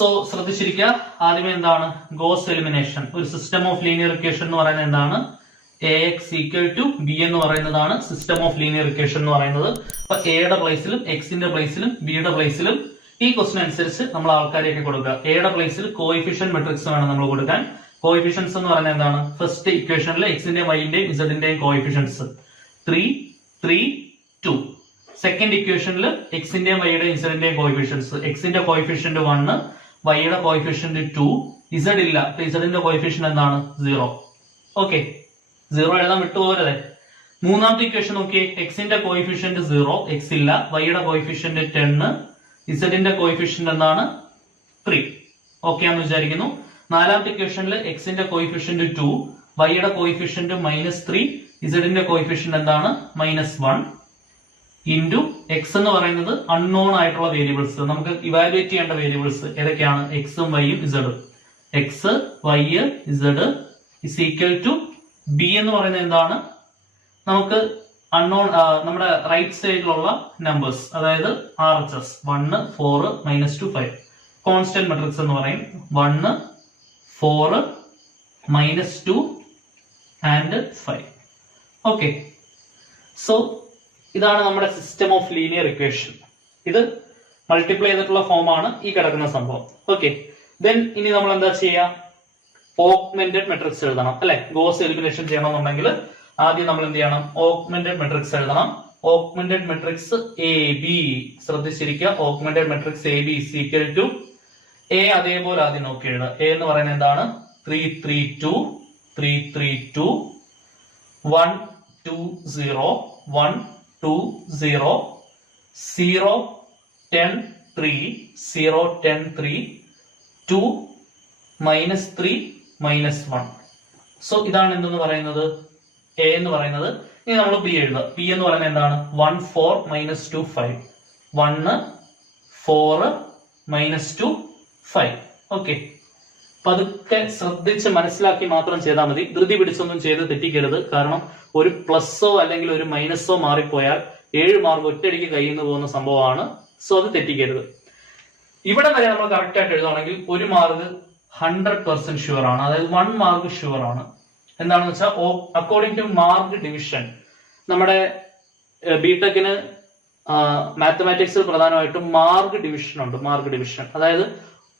So ശ്രദ്ധിച്ചിരിക്കുക, ആദ്യമേ എന്താണ് ഗോസ് എലിമിനേഷൻ. ഒരു സിസ്റ്റം ഓഫ് ലീനിയർ ഇക്വേഷൻ എന്ന് പറയുന്നത് എന്താണ്? AX ഈക്വൽ ടു B എന്ന് പറയുന്നതാണ് സിസ്റ്റം ഓഫ് ലീനിയർ ഇക്വേഷൻ എന്ന് പറയുന്നത്. അപ്പൊ എയുടെ പ്ലേസിലും എക്സിന്റെ പ്ലേസിലും ബിയുടെ പ്ലേസിലും ഈ ക്വസ്റ്റൻ അനുസരിച്ച് നമ്മൾ ആൾക്കാരെയൊക്കെ കൊടുക്കുക. എയുടെ പ്ലേസിൽ കോഎഫിഷ്യന്റ് മെട്രിക്സ് വേണം നമ്മൾ കൊടുക്കാൻ. കോഎഫിഷ്യൻസ് എന്ന് പറയുന്നത് എന്താണ്? ഫസ്റ്റ് ഇക്വേഷനിൽ എക്സിന്റെയും വൈന്റെയും ഇസഡിന്റെയും കോഎഫിഷ്യൻസ് 3, 3, 2. സെക്കൻഡ് ഇക്വേഷനിൽ എക്സിന്റെയും വൈയുടെയും ഇസഡിന്റെയും കോഎഫിഷ്യൻസ്. എക്സിന്റെ കോഎഫിഷ്യന്റ് 1, വൈയുടെ കോഎഫിഷ്യന്റ് 2, ഇസഡ് ഇല്ല. ഇസഡിന്റെ കോഎഫിഷ്യന്റ് എന്താണ്? 0. ഓക്കെ, 0 എഴുതാൻ വിട്ടുപോകരുതേ. മൂന്നാമത്തെ ഇക്വേഷൻ നോക്കിയേ, എക്സിന്റെ കോഎഫിഷ്യന്റ് 0, എക്സ് ഇല്ല. വൈയുടെ കോഎഫിഷ്യന്റ് 10, ഇസഡിന്റെ കോഎഫിഷ്യന്റ് എന്താണ്? 3. ഓക്കെ ആണെന്ന് വിചാരിക്കുന്നു. നാലാമത്തെ ഇക്വേഷനിൽ എക്സിന്റെ കോഎഫിഷ്യന്റ് 2, വൈയുടെ കോഎഫിഷ്യന്റ് -3, ഇസഡിന്റെ കോഎഫിഷ്യന്റ് എന്താണ്? -1 ഇൻറ്റു എക്സ് എന്ന് പറയുന്നത് അൺനോൺ ആയിട്ടുള്ള വേരിയബിൾസ്, നമുക്ക് ഇവാലുവേറ്റ് ചെയ്യേണ്ട വേരിയബിൾസ് ഏതൊക്കെയാണ്? എക്സും വൈയും ഇസഡും. X, Y, Z is equal to B എന്ന് പറയുന്നത് എന്താണ്? നമുക്ക് അൺനോൺ, നമ്മുടെ റൈറ്റ് സൈഡിലുള്ള നമ്പേഴ്സ്, അതായത് RHS 1, 4, -2, 5. കോൺസ്റ്റന്റ് മെട്രിക്സ് എന്ന് പറയും. 1, 4, -2 ആൻഡ് 5. ഓക്കെ, സോ ഇതാണ് നമ്മുടെ സിസ്റ്റം ഓഫ് ലീനിയർ ഇക്വേഷൻ. ഇത് മൾട്ടിപ്ലൈ ചെയ്തിട്ടുള്ള ഫോമാണ് ഈ കിടക്കുന്ന സംഭവം. ഓക്കെ, ദെൻ ഇനി നമ്മൾ എന്താ ചെയ്യുക? ഓഗ്മെന്റഡ് മെട്രിക്സ് എഴുതണം അല്ലെ? ഗോസ് എലിമിനേഷൻ ചെയ്യണമെന്നുണ്ടെങ്കിൽ ആദ്യം നമ്മൾ എന്ത് ചെയ്യണം? ഓഗ്മെന്റഡ് മെട്രിക്സ് എഴുതണം. ഓഗ്മെന്റഡ് മെട്രിക്സ് AB, ശ്രദ്ധിച്ചിരിക്കുക. Augmented matrix AB is equal to A. അതേപോലെ ആദ്യം നോക്കി എഴുതുക. A എന്ന് പറയുന്നത് എന്താണ്? 3, 3, 2, 3, 3, 2, 1, 2, 0, 1, 2, 0, 0, 10, 3, 0, 10, 3, 2, -3, -1. സോ ഇതാണ് എന്തെന്ന് പറയുന്നത്? A എന്ന് പറയുന്നത്. ഇനി നമ്മൾ B എഴുതുക. B എന്ന് പറയുന്നത് എന്താണ്? 1, 4, -2, 5. 1, 4, -2, 5. ഓക്കെ, പതുക്കെ ശ്രദ്ധിച്ച് മനസ്സിലാക്കി മാത്രം ചെയ്താൽ മതി. ധൃതി പിടിച്ചൊന്നും ചെയ്ത് തെറ്റിക്കരുത്. കാരണം ഒരു പ്ലസ്സോ അല്ലെങ്കിൽ ഒരു മൈനസോ മാറിപ്പോയാൽ 7 മാർക്ക് ഒറ്റയടിക്ക് കയ്യിൽ നിന്ന് പോകുന്ന സംഭവമാണ്. സോ അത് തെറ്റിക്കരുത്. ഇവിടെ വരെ നമ്മൾ കറക്റ്റ് ആയിട്ട് എഴുതുകയാണെങ്കിൽ 1 മാർക്ക് 100% ഷുവർ ആണ്. അതായത് 1 മാർക്ക് ഷുവർ ആണ്. എന്താണെന്ന് വെച്ചാൽ അക്കോർഡിംഗ് ടു മാർക്ക് ഡിവിഷൻ, നമ്മുടെ ബിടെക്കിന് മാത്തമാറ്റിക്സിൽ പ്രധാനമായിട്ടും മാർക്ക് ഡിവിഷൻ ഉണ്ട്. മാർക്ക് ഡിവിഷൻ അതായത്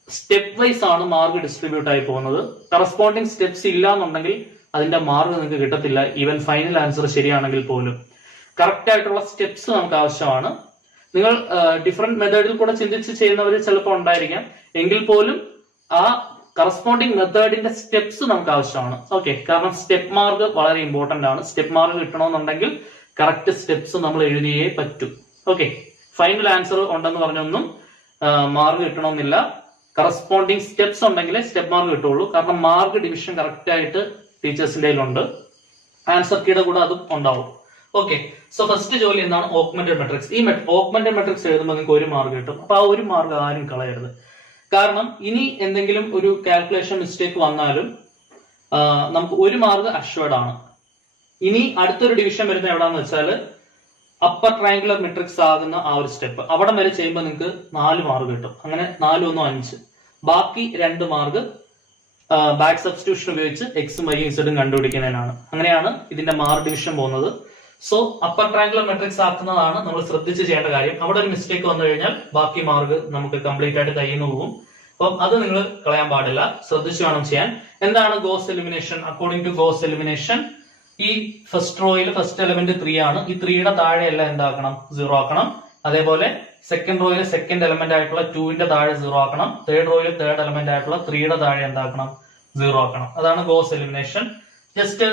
സ്റ്റെപ്പ് വൈസ് ആണ് മാർക്ക് ഡിസ്ട്രിബ്യൂട്ട് ആയി പോകുന്നത്. കറസ്പോണ്ടിങ് സ്റ്റെപ്സ് ഇല്ല എന്നുണ്ടെങ്കിൽ അതിന്റെ മാർക്ക് നിങ്ങൾക്ക് കിട്ടത്തില്ല. ഈവൻ ഫൈനൽ ആൻസർ ശരിയാണെങ്കിൽ പോലും കറക്റ്റ് ആയിട്ടുള്ള സ്റ്റെപ്സ് നമുക്ക് ആവശ്യമാണ്. നിങ്ങൾ ഡിഫറെന്റ് മെത്തേഡിൽ കൂടെ ചിന്തിച്ച് ചെയ്യുന്നവർ ചിലപ്പോൾ ഉണ്ടായിരിക്കാം. എങ്കിൽ പോലും ആ കറസ്പോണ്ടിങ് മെത്തേഡിന്റെ സ്റ്റെപ്സ് നമുക്ക് ആവശ്യമാണ്. ഓക്കെ, കാരണം സ്റ്റെപ്പ് മാർക്ക് വളരെ ഇമ്പോർട്ടന്റ് ആണ്. സ്റ്റെപ്പ് മാർക്ക് കിട്ടണമെന്നുണ്ടെങ്കിൽ കറക്റ്റ് സ്റ്റെപ്സ് നമ്മൾ എഴുതിയേ പറ്റൂ. ഓക്കെ, ഫൈനൽ ആൻസർ ഉണ്ടെന്ന് പറഞ്ഞൊന്നും മാർക്ക് കിട്ടണമെന്നില്ല. കറസ്പോണ്ടിങ് സ്റ്റെപ്സ് ഉണ്ടെങ്കിലേ സ്റ്റെപ്പ് മാർക്ക് കിട്ടുള്ളൂ. കാരണം മാർക്ക് ഡിവിഷൻ കറക്റ്റ് ആയിട്ട് ടീച്ചേഴ്സിന്റെ കയ്യിലുണ്ട്. ആൻസർ കീയുടെ കൂടെ അതും ഉണ്ടാവും. ഓക്കെ, സോ ഫസ്റ്റ് ജോലി എന്താണ്? Augmented matrix. ഈ ഓഗ്മെന്റഡ് മെട്രിക്സ് എഴുതുമ്പോൾ നിങ്ങൾക്ക് 1 മാർക്ക് കിട്ടും. അപ്പൊ ആ 1 മാർക്ക് ആരും കളയരുത്. കാരണം ഇനി എന്തെങ്കിലും ഒരു കാൽക്കുലേഷൻ മിസ്റ്റേക്ക് വന്നാലും നമുക്ക് 1 മാർക്ക് അഷ്വേർഡ് ആണ്. ഇനി അടുത്തൊരു ഡിവിഷൻ വരുന്ന എവിടാന്ന് വെച്ചാൽ അപ്പർ ട്രയാങ്കുലർ മെട്രിക്സ് ആകുന്ന ആ ഒരു സ്റ്റെപ്പ്, അവിടെ വരെ ചെയ്യുമ്പോൾ നിങ്ങൾക്ക് 4 മാർക്ക് കിട്ടും. അങ്ങനെ 4, 1, 5. ബാക്കി 2 മാർക്ക് ബാക്ക് സബ്സ്റ്റിറ്റ്യൂഷൻ ഉപയോഗിച്ച് എക്സും വൈയും ഇസഡും കണ്ടുപിടിക്കുന്നതിനാണ്. അങ്ങനെയാണ് ഇതിന്റെ മാർക്ക് ഡിവിഷൻ പോകുന്നത്. സോ അപ്പർ ട്രയാങ്കുലർ മെട്രിക്സ് ആക്കുന്നതാണ് നമ്മൾ ശ്രദ്ധിച്ച് ചെയ്യേണ്ട കാര്യം. അവിടെ ഒരു മിസ്റ്റേക്ക് വന്നു കഴിഞ്ഞാൽ ബാക്കി മാർക്ക് നമുക്ക് കംപ്ലീറ്റ് ആയിട്ട് കയ്യിൽ നിന്ന് പോകും. അപ്പം അത് നിങ്ങൾ കളയാൻ പാടില്ല, ശ്രദ്ധിച്ചു വേണം ചെയ്യാൻ. എന്താണ് Gauss elimination? According to Gauss elimination, ഈ ഫസ്റ്റ് റോയിൽ ഫസ്റ്റ് എലമെന്റ് 3 ആണ്. ഈ 3യുടെ താഴെ എല്ലാം എന്താക്കണം? 0 ആക്കണം. അതേപോലെ സെക്കൻഡ് റോയിൽ സെക്കൻഡ് എലമെന്റ് ആയിട്ടുള്ള 2ന്റെ താഴെ 0 ആക്കണം. തേർഡ് റോയിൽ തേർഡ് എലമെന്റ് ആയിട്ടുള്ള 3യുടെ താഴെ എന്താക്കണം? 0 ആക്കണം. അതാണ് ഗോസ് എലിമിനേഷൻ. ജസ്റ്റ്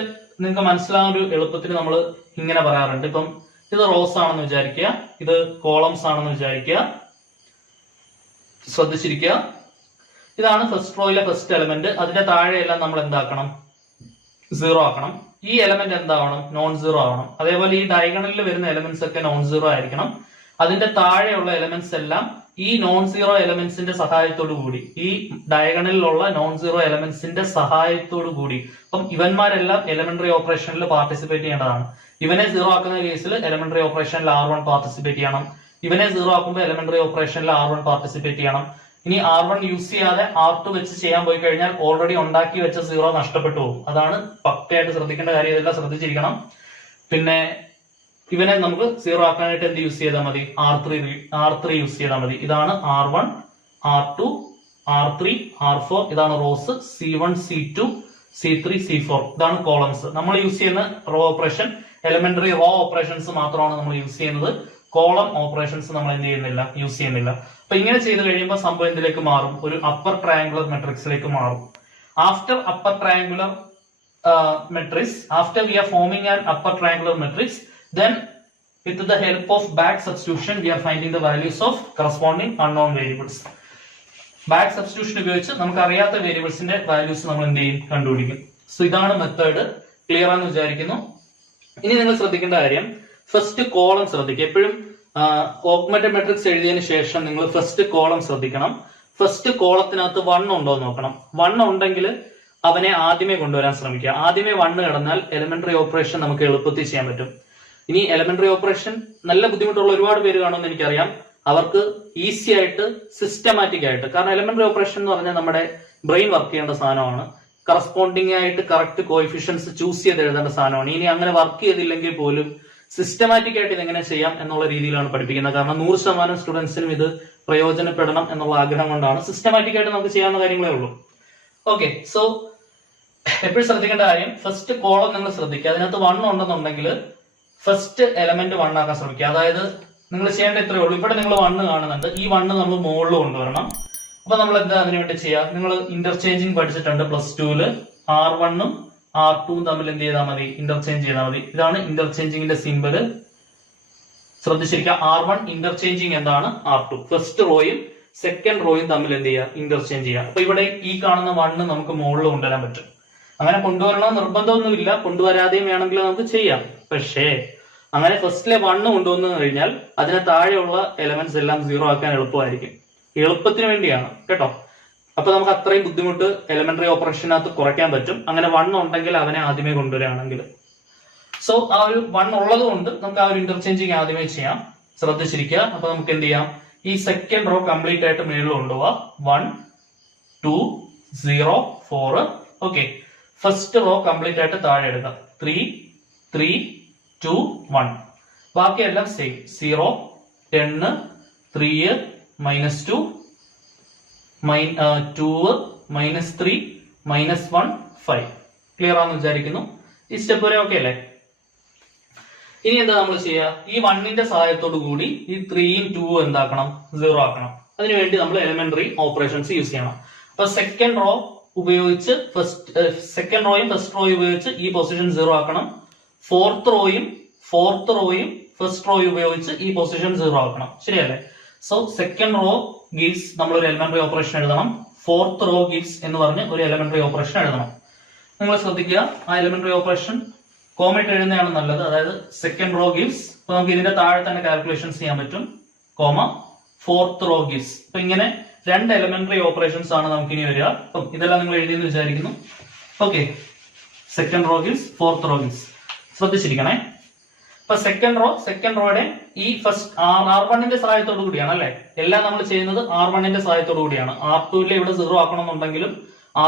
നിങ്ങൾക്ക് മനസ്സിലാവുന്ന ഒരു എളുപ്പത്തിന് നമ്മൾ ഇങ്ങനെ പറയാറുണ്ട്. ഇപ്പം ഇത് റോസ് ആണെന്ന് വിചാരിക്കുക, ഇത് കോളംസ് ആണെന്ന് വിചാരിക്കുക. ശ്രദ്ധിച്ചിരിക്കുക, ഇതാണ് ഫസ്റ്റ് റോയിലെ ഫസ്റ്റ് എലമെന്റ്. അതിന്റെ താഴെയെല്ലാം നമ്മൾ എന്താക്കണം? 0 ആക്കണം. ഈ എലമെന്റ് എന്താവണം? നോൺ 0 ആവണം. അതേപോലെ ഈ ഡയഗണലിൽ വരുന്ന എലമെന്റ്സ് ഒക്കെ നോൺ 0 ആയിരിക്കണം. അതിന്റെ താഴെയുള്ള എലമെന്റ്സ് എല്ലാം ഈ നോൺ 0 എലമെന്റ്സിന്റെ സഹായത്തോടു കൂടി, ഈ ഡയഗണലിലുള്ള നോൺ 0 എലമെന്റ്സിന്റെ സഹായത്തോടു കൂടി, അപ്പം ഇവന്മാരെല്ലാം എലമെന്ററി ഓപ്പറേഷനിൽ പാർട്ടിസിപ്പേറ്റ് ചെയ്യേണ്ടതാണ്. ഇവനെ 0 ആക്കുന്ന കേസിൽ എലമെന്ററി ഓപ്പറേഷനിൽ R1 പാർട്ടിസിപ്പേറ്റ് ചെയ്യണം. ഇവനെ 0 ആക്കുമ്പോൾ എലമെന്ററി ഓപ്പറേഷനിൽ R1 പാർട്ടിസിപ്പേറ്റ് ചെയ്യണം. ഇനി R1 യൂസ് ചെയ്യാതെ R2 വെച്ച് ചെയ്യാൻ പോയി കഴിഞ്ഞാൽ ഓൾറെഡി ഉണ്ടാക്കി വെച്ച 0 നഷ്ടപ്പെട്ടു പോകും. അതാണ് പക്കയായിട്ട് ശ്രദ്ധിക്കേണ്ട കാര്യം. ഇതെല്ലാം ശ്രദ്ധിച്ചിരിക്കണം. പിന്നെ ഇവനെ നമുക്ക് 0 ആക്കാനായിട്ട് എന്ത് യൂസ് ചെയ്താൽ മതി? R3 യൂസ് ചെയ്താൽ മതി. ഇതാണ് R1, R2, R3, R4. ഇതാണ് rose. C1, C2, C3, C4. ഇതാണ് കോളംസ്. നമ്മൾ യൂസ് ചെയ്യുന്ന row operation elementary raw operations മാത്രമാണ് നമ്മൾ യൂസ് ചെയ്യുന്നത്. കോളം ഓപ്പറേഷൻസ് നമ്മൾ എന്ത് ചെയ്യുന്നില്ല, യൂസ് ചെയ്യുന്നില്ല. അപ്പൊ ഇങ്ങനെ ചെയ്ത് കഴിയുമ്പോൾ സംഭവം എന്തിലേക്ക് മാറും? ഒരു അപ്പർ ട്രയാങ്കുലർ മെട്രിക്സിലേക്ക് മാറും. After upper triangular matrix, after we are forming an upper triangular matrix, then with the help of back substitution we are finding the values of corresponding unknown variables. Back substitution ഉപയോഗിച്ച് നമുക്ക് അറിയാത്ത വേരിയബിൾസിന്റെ values നമ്മൾ എന്ത് ചെയ്യും? കണ്ടുപിടിക്കും. So ഇതാണ് method. Clear ആണെന്ന് വിചാരിക്കുന്നു. ഇനി നിങ്ങൾ ശ്രദ്ധിക്കേണ്ട കാര്യം, ഫസ്റ്റ് കോളം ശ്രദ്ധിക്കുക. എപ്പോഴും ഓഗ്മെന്റഡ് മെട്രിക്സ് എഴുതിയതിനു ശേഷം നിങ്ങൾ ഫസ്റ്റ് കോളം ശ്രദ്ധിക്കണം. ഫസ്റ്റ് കോളത്തിനകത്ത് 1 ഉണ്ടോ എന്ന് നോക്കണം. 1 ഉണ്ടെങ്കിൽ അവനെ ആദ്യമേ കൊണ്ടുവരാൻ ശ്രമിക്കുക. ആദ്യമേ 1 കിടന്നാൽ എലിമെന്ററി ഓപ്പറേഷൻ നമുക്ക് എളുപ്പത്തിൽ ചെയ്യാൻ പറ്റും. ഇനി എലിമെന്ററി ഓപ്പറേഷൻ നല്ല ബുദ്ധിമുട്ടുള്ള ഒരുപാട് പേര് കാണുമെന്ന് എനിക്കറിയാം. അവർക്ക് ഈസി ആയിട്ട് സിസ്റ്റമാറ്റിക് ആയിട്ട്, കാരണം എലിമെന്ററി ഓപ്പറേഷൻ എന്ന് പറഞ്ഞാൽ നമ്മുടെ ബ്രെയിൻ വർക്ക് ചെയ്യേണ്ട സാധനമാണ്. കറസ്പോണ്ടിങ് ആയിട്ട് കറക്റ്റ് കോഎഫിഷ്യൻസ് ചൂസ് ചെയ്ത് എഴുതേണ്ട സാധനമാണ്. ഇനി അങ്ങനെ വർക്ക് ചെയ്തില്ലെങ്കിൽ പോലും സിസ്റ്റമാറ്റിക് ആയിട്ട് ഇതെങ്ങനെ ചെയ്യാം എന്നുള്ള രീതിയിലാണ് പഠിപ്പിക്കുന്നത്. കാരണം 100% സ്റ്റുഡൻസിനും ഇത് പ്രയോജനപ്പെടണം എന്നുള്ള ആഗ്രഹം കൊണ്ടാണ്. സിസ്റ്റമാറ്റിക് ആയിട്ട് നമുക്ക് ചെയ്യാവുന്ന കാര്യങ്ങളേ ഉള്ളൂ. ഓക്കെ, സോ എപ്പോഴും ശ്രദ്ധിക്കേണ്ട കാര്യം, ഫസ്റ്റ് കോളം നിങ്ങൾ ശ്രദ്ധിക്കുക. അതിനകത്ത് 1 ഉണ്ടെന്നുണ്ടെങ്കിൽ ഫസ്റ്റ് എലമെന്റ് 1 ആക്കാൻ ശ്രമിക്കുക. അതായത് നിങ്ങൾ ചെയ്യേണ്ട ഇത്രയേ ഉള്ളൂ. ഇവിടെ നിങ്ങൾ 1 കാണുന്നുണ്ട്. ഈ 1 നമ്മൾ മുകളിൽ കൊണ്ടുവരണം. അപ്പൊ നമ്മൾ എന്താ അതിനുവേണ്ടി ചെയ്യുക? നിങ്ങൾ ഇന്റർചേഞ്ചിങ് പഠിച്ചിട്ടുണ്ട് +2 R1ഉം R2ഉം തമ്മിൽ എന്ത് ചെയ്താൽ മതി? ഇന്റർചേഞ്ച് ചെയ്താൽ മതി. ഇതാണ് ഇന്റർചേഞ്ചിങ്ങിന്റെ സിമ്പിള്. ശ്രദ്ധിച്ചിരിക്കുക. R1 ഇന്റർചേഞ്ചിങ് എന്താണ്? R2. ഫസ്റ്റ് റോയും സെക്കൻഡ് റോയും തമ്മിൽ എന്ത് ചെയ്യുക? ഇന്റർചേഞ്ച് ചെയ്യുക. അപ്പൊ ഇവിടെ ഈ കാണുന്ന 1 നമുക്ക് മുകളിൽ കൊണ്ടുവരാൻ പറ്റും. അങ്ങനെ കൊണ്ടുവരണം നിർബന്ധമൊന്നുമില്ല. കൊണ്ടുവരാതെയും വേണമെങ്കിൽ നമുക്ക് ചെയ്യാം. പക്ഷേ അങ്ങനെ ഫസ്റ്റിലെ 1 കൊണ്ടുവന്നു കഴിഞ്ഞാൽ അതിന് താഴെയുള്ള എലമെന്റ്സ് എല്ലാം 0 ആക്കാൻ എളുപ്പമായിരിക്കും. എളുപ്പത്തിന് വേണ്ടിയാണ് കേട്ടോ. അപ്പൊ നമുക്ക് അത്രയും ബുദ്ധിമുട്ട് എലിമെന്ററി ഓപ്പറേഷനകത്ത് കുറയ്ക്കാൻ പറ്റും. അങ്ങനെ 1 ഉണ്ടെങ്കിൽ അവനെ ആദ്യമേ കൊണ്ടുവരികയാണെങ്കിൽ. സോ ആ ഒരു 1 ഉള്ളത് കൊണ്ട് നമുക്ക് ആ ഒരു ഇന്റർചേഞ്ചിങ് ആദ്യമേ ചെയ്യാം. ശ്രദ്ധിച്ചിരിക്കുക. അപ്പൊ നമുക്ക് എന്ത് ചെയ്യാം? ഈ സെക്കൻഡ് റോ കംപ്ലീറ്റ് ആയിട്ട് മേളിൽ കൊണ്ടുപോവാ. 1, 2, 0, 4. ഓക്കെ, ഫസ്റ്റ് റോ കംപ്ലീറ്റ് ആയിട്ട് താഴെ എടുക്കാം. 3, 3, 2, 1. ബാക്കിയെല്ലാം സെയിം. 0, 10, 3, -2, 2, -3, -1, 5. ക്ലിയർ ആണെന്ന് വിചാരിക്കുന്നു. ഈ സ്റ്റെപ്പ് വരെ ഓക്കെ അല്ലേ? ഇനി എന്താ നമ്മൾ ചെയ്യുക? ഈ 1ന്റെ സഹായത്തോടു കൂടി ഈ 3യും 2ഉം എന്താക്കണം? 0 ആക്കണം. അതിനുവേണ്ടി നമ്മൾ എലിമെന്ററി ഓപ്പറേഷൻസ് യൂസ് ചെയ്യണം. അപ്പൊ സെക്കൻഡ് റോ ഉപയോഗിച്ച് സെക്കൻഡ് റോയും ഫസ്റ്റ് റോയും ഉപയോഗിച്ച് ഈ പൊസിഷൻ 0 ആക്കണം. ഫോർത്ത് റോയും ഫസ്റ്റ് റോയും ഉപയോഗിച്ച് ഈ പൊസിഷൻ 0 ആക്കണം. ശരിയല്ലേ? സോ സെക്കൻഡ് റോ ഗിവ്സ് നമ്മൾ ഒരു എലിമെന്ററി ഓപ്പറേഷൻ എഴുതണം. ഫോർത്ത് റോ ഗിവ്സ് എന്ന് പറഞ്ഞ് ഒരു എലിമെന്ററി ഓപ്പറേഷൻ എഴുതണം. നിങ്ങൾ ശ്രദ്ധിക്കുക. ആ എലിമെന്ററി ഓപ്പറേഷൻ കോമയിട്ട് എഴുതുന്നതാണ് നല്ലത്. അതായത് സെക്കൻഡ് റോ ഗിവ്സ്, അപ്പൊ നമുക്ക് ഇതിന്റെ താഴെ തന്നെ കാൽക്കുലേഷൻസ് ചെയ്യാൻ പറ്റും. Comma fourth row gives. അപ്പൊ ഇങ്ങനെ 2 എലിമെന്ററി ഓപ്പറേഷൻസ് ആണ് നമുക്ക് ഇനി വരിക. അപ്പം ഇതെല്ലാം നിങ്ങൾ എഴുതിയെന്ന് വിചാരിക്കുന്നു. Okay, second row gives, fourth row gives. ശ്രദ്ധിച്ചിരിക്കണേ. അപ്പൊ സെക്കൻഡ് റോയുടെ ഈ ഫസ്റ്റ് R1ന്റെ സഹായത്തോടു കൂടിയാണ് അല്ലെ എല്ലാം നമ്മൾ ചെയ്യുന്നത്. R1ന്റെ സഹായത്തോടു കൂടിയാണ്. R2ലെ ഇവിടെ 0 ആക്കണമെന്നുണ്ടെങ്കിലും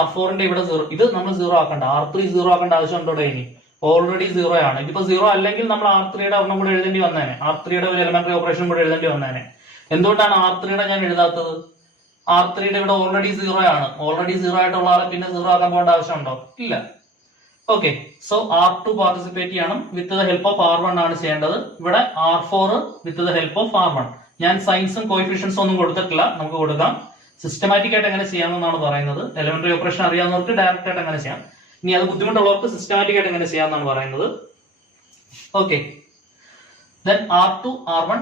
R4ന്റെ ഇവിടെ 0, ഇത് നമ്മൾ 0 ആക്കണ്ട. R3 0 ആക്കേണ്ട ആവശ്യമുണ്ടോ? ഇനി ഓൾറെഡി 0 ആണ്. ഇതിപ്പോ 0 അല്ലെങ്കിൽ നമ്മൾ R3യുടെ ഒരെണ്ണം കൂടെ എഴുതേണ്ടി വന്നേനെ. R3യുടെ ഒരു എലിമെന്ററി ഓപ്പറേഷൻ കൂടെ എഴുതേണ്ടി വന്നേനെ. എന്തുകൊണ്ടാണ് R3യുടെ ഞാൻ എഴുതാത്തത്? R3യുടെ ഇവിടെ ഓൾറെഡി 0 ആണ്. ഓൾറെഡി 0 ആയിട്ടുള്ള ആളെ പിന്നെ 0 ആക്കാൻ പോകേണ്ട ആവശ്യമുണ്ടോ? ഇല്ല. ഓക്കെ, സോ R2 പാർട്ടിസിപ്പേറ്റ് ചെയ്യണം. വിത്ത് ദ ഹെൽപ്പ് ഓഫ് R1 ആണ് ചെയ്യേണ്ടത്. ഇവിടെ R4 with the help of R1. ഞാൻ സൈൻസും കോഎഫിഷ്യൻസും ഒന്നും കൊടുത്തിട്ടില്ല. നമുക്ക് കൊടുക്കാം. സിസ്റ്റമാറ്റിക് ആയിട്ട് എങ്ങനെ ചെയ്യാമെന്നാണ് പറയുന്നത്. എലിമെന്ററി ഓപ്പറേഷൻ അറിയാവുന്നവർക്ക് ഡയറക്റ്റ് ആയിട്ട് എങ്ങനെ ചെയ്യാം. ഇനി അത് ബുദ്ധിമുട്ടുള്ളവർക്ക് സിസ്റ്റമാറ്റിക് ആയിട്ട് എങ്ങനെ ചെയ്യാമെന്നാണ് പറയുന്നത്. Okay, then R2, R1,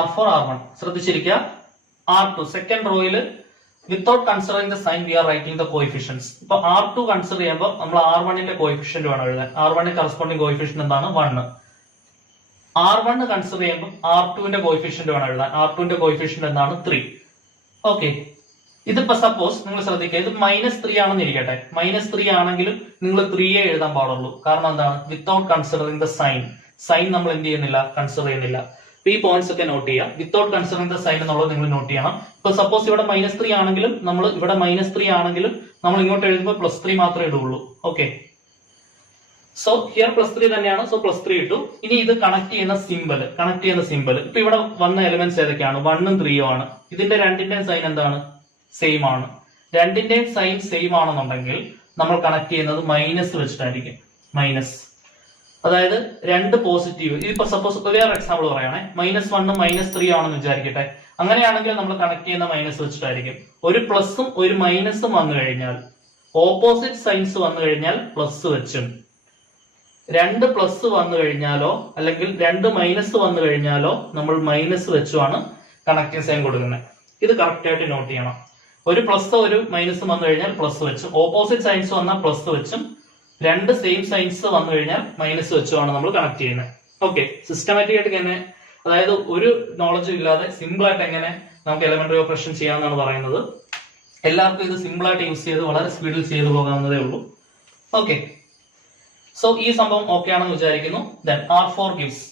R4, R1. ശ്രദ്ധിച്ചിരിക്കുക. R2 സെക്കൻഡ് റോയിൽ without considering the sign we are writing the coefficients. ഇപ്പൊ R2 കൺസിഡർ ചെയ്യുമ്പോൾ നമ്മൾ R1ന്റെ കോഎഫിഷ്യന്റ് വേണം എഴുതാൻ. R1ന്റെ കറസ്പോണ്ടിങ് കോഎഫിഷ്യന്റ് എന്താണ്? 1. R1 കൺസിഡർ ചെയ്യുമ്പോൾ R2ന്റെ കോഎഫിഷ്യന്റ് വേണം എഴുതാൻ. R2ന്റെ കോഎഫിഷ്യന്റ് എന്താണ്? 3. ഓക്കെ, ഇതിപ്പോ സപ്പോസ് നിങ്ങൾ ശ്രദ്ധിക്കുക, ഇത് -3 ആണെന്ന് ഇരിക്കട്ടെ. -3 ആണെങ്കിലും നിങ്ങൾ 3 എഴുതാൻ പാടുള്ളൂ. കാരണം എന്താണ്? Without considering the sign. Sign നമ്മൾ എന്ത് ചെയ്യുന്നില്ല? കൺസിഡർ ചെയ്യുന്നില്ല. ഈ പോയിന്റ്സ് ഒക്കെ നോട്ട് ചെയ്യുക. വിത്തൗട്ട് കൺസിഡറിംഗ് ദ സൈൻ എന്നുള്ളത് നിങ്ങൾ നോട്ട് ചെയ്യണം. ഇപ്പൊ സപ്പോസ് ഇവിടെ -3 ആണെങ്കിലും നമ്മൾ ഇവിടെ -3 ആണെങ്കിലും നമ്മൾ ഇങ്ങോട്ട് എഴുതുമ്പോൾ +3 മാത്രമേ ഇടുള്ളൂ. ഓക്കെ, സോ ഹിയർ +3 തന്നെയാണ്. സോ +3 ഇട്ടു. ഇനി ഇത് കണക്ട് ചെയ്യുന്ന സിമ്പിൾ ഇപ്പൊ ഇവിടെ വന്ന എലിമെന്റ്സ് ഏതൊക്കെയാണ്? 1ഉം 3ഉം ആണ്. ഇതിന്റെ രണ്ടിന്റെയും സൈൻ എന്താണ്? സെയിം ആണ്. രണ്ടിന്റെയും സൈൻ സെയിം ആണെന്നുണ്ടെങ്കിൽ നമ്മൾ കണക്ട് ചെയ്യുന്നത് മൈനസ് വെച്ചിട്ടായിരിക്കും. മൈനസ്, അതായത് രണ്ട് പോസിറ്റീവ്. ഇതിപ്പോ സപ്പോസ് വേറെ എക്സാമ്പിൾ പറയുകയാണെ, -1ഉം -3 ആണെന്ന് വിചാരിക്കട്ടെ. അങ്ങനെയാണെങ്കിൽ നമ്മൾ കണക്ട് ചെയ്യുന്ന മൈനസ് വെച്ചിട്ടായിരിക്കും. ഒരു പ്ലസും ഒരു മൈനസും വന്നു കഴിഞ്ഞാൽ, ഓപ്പോസിറ്റ് സൈൻസ് വന്നു കഴിഞ്ഞാൽ പ്ലസ് വെച്ചും, രണ്ട് പ്ലസ് വന്നു കഴിഞ്ഞാലോ അല്ലെങ്കിൽ രണ്ട് മൈനസ് വന്നു കഴിഞ്ഞാലോ നമ്മൾ മൈനസ് വെച്ചുമാണ് കണക്റ്റിംഗ് സൈൻ കൊടുക്കുന്നത്. ഇത് കറക്റ്റ് ആയിട്ട് നോട്ട് ചെയ്യണം. ഒരു പ്ലസ് ഒരു മൈനസും വന്നു കഴിഞ്ഞാൽ പ്ലസ് വെച്ചും, ഓപ്പോസിറ്റ് സൈൻസ് വന്നാൽ പ്ലസ് വെച്ചും, രണ്ട് സെയിം സൈൻസ് വന്നു കഴിഞ്ഞാൽ മൈനസ് വെച്ചുമാണ് നമ്മൾ കണക്ട് ചെയ്യുന്നത്. ഓക്കെ, സിസ്റ്റമാറ്റിക് ആയിട്ട് എങ്ങനെ, അതായത് ഒരു നോളജും ഇല്ലാതെ സിമ്പിൾ ആയിട്ട് എങ്ങനെ നമുക്ക് എലിമെന്ററി ഓപ്പറേഷൻ ചെയ്യാമെന്നാണ് പറയുന്നത്. എല്ലാവർക്കും ഇത് സിമ്പിൾ ആയിട്ട് യൂസ് ചെയ്ത് വളരെ സ്പീഡിൽ ചെയ്തു പോകാവുന്നതേ ഉള്ളൂ. ഓക്കെ, സോ ഈ സംഭവം ഓക്കെ ആണെന്ന് വിചാരിക്കുന്നു. ദെൻ R4 ഗിവ്സ്,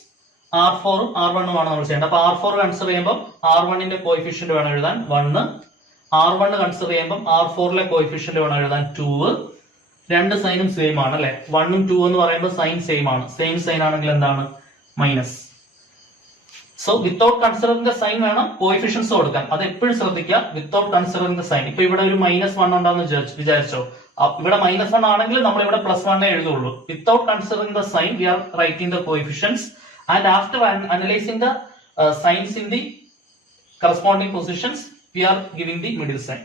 R4ഉം R1ഉം ആണ് നമ്മൾ ചെയ്യേണ്ടത്. അപ്പൊ R4 കൺസിഡർ ചെയ്യുമ്പോൾ R1ന്റെ കോഎഫിഷ്യന്റ് വേണം എഴുതാൻ 1, R1 കൺസിഡർ ചെയ്യുമ്പോൾ R4ലെ കോഎഫിഷ്യന്റ് വേണം എഴുതാൻ 2. രണ്ട് സൈനും സെയിം ആണ് അല്ലെ, 1ഉം 2 എന്ന് പറയുമ്പോൾ സൈൻ സെയിം ആണ്. സെയിം സൈൻ ആണെങ്കിൽ എന്താണ്? Minus. So without considering the sign വേണം കോഎഫിഷ്യൻസ് കൊടുക്കാൻ. അത് എപ്പോഴും ശ്രദ്ധിക്കുക, വിത്തൗട്ട് കൺസിഡറിംഗ് ദ സൈൻ. ഇപ്പൊ ഇവിടെ ഒരു -1 ഉണ്ടാന്ന് വിചാരിച്ചോ, ഇവിടെ -1 ആണെങ്കിൽ നമ്മൾ ഇവിടെ +1 എഴുതുള്ളൂ. Without considering the sign we are writing the coefficients and after analysing the signs in the corresponding positions we are giving the middle sign.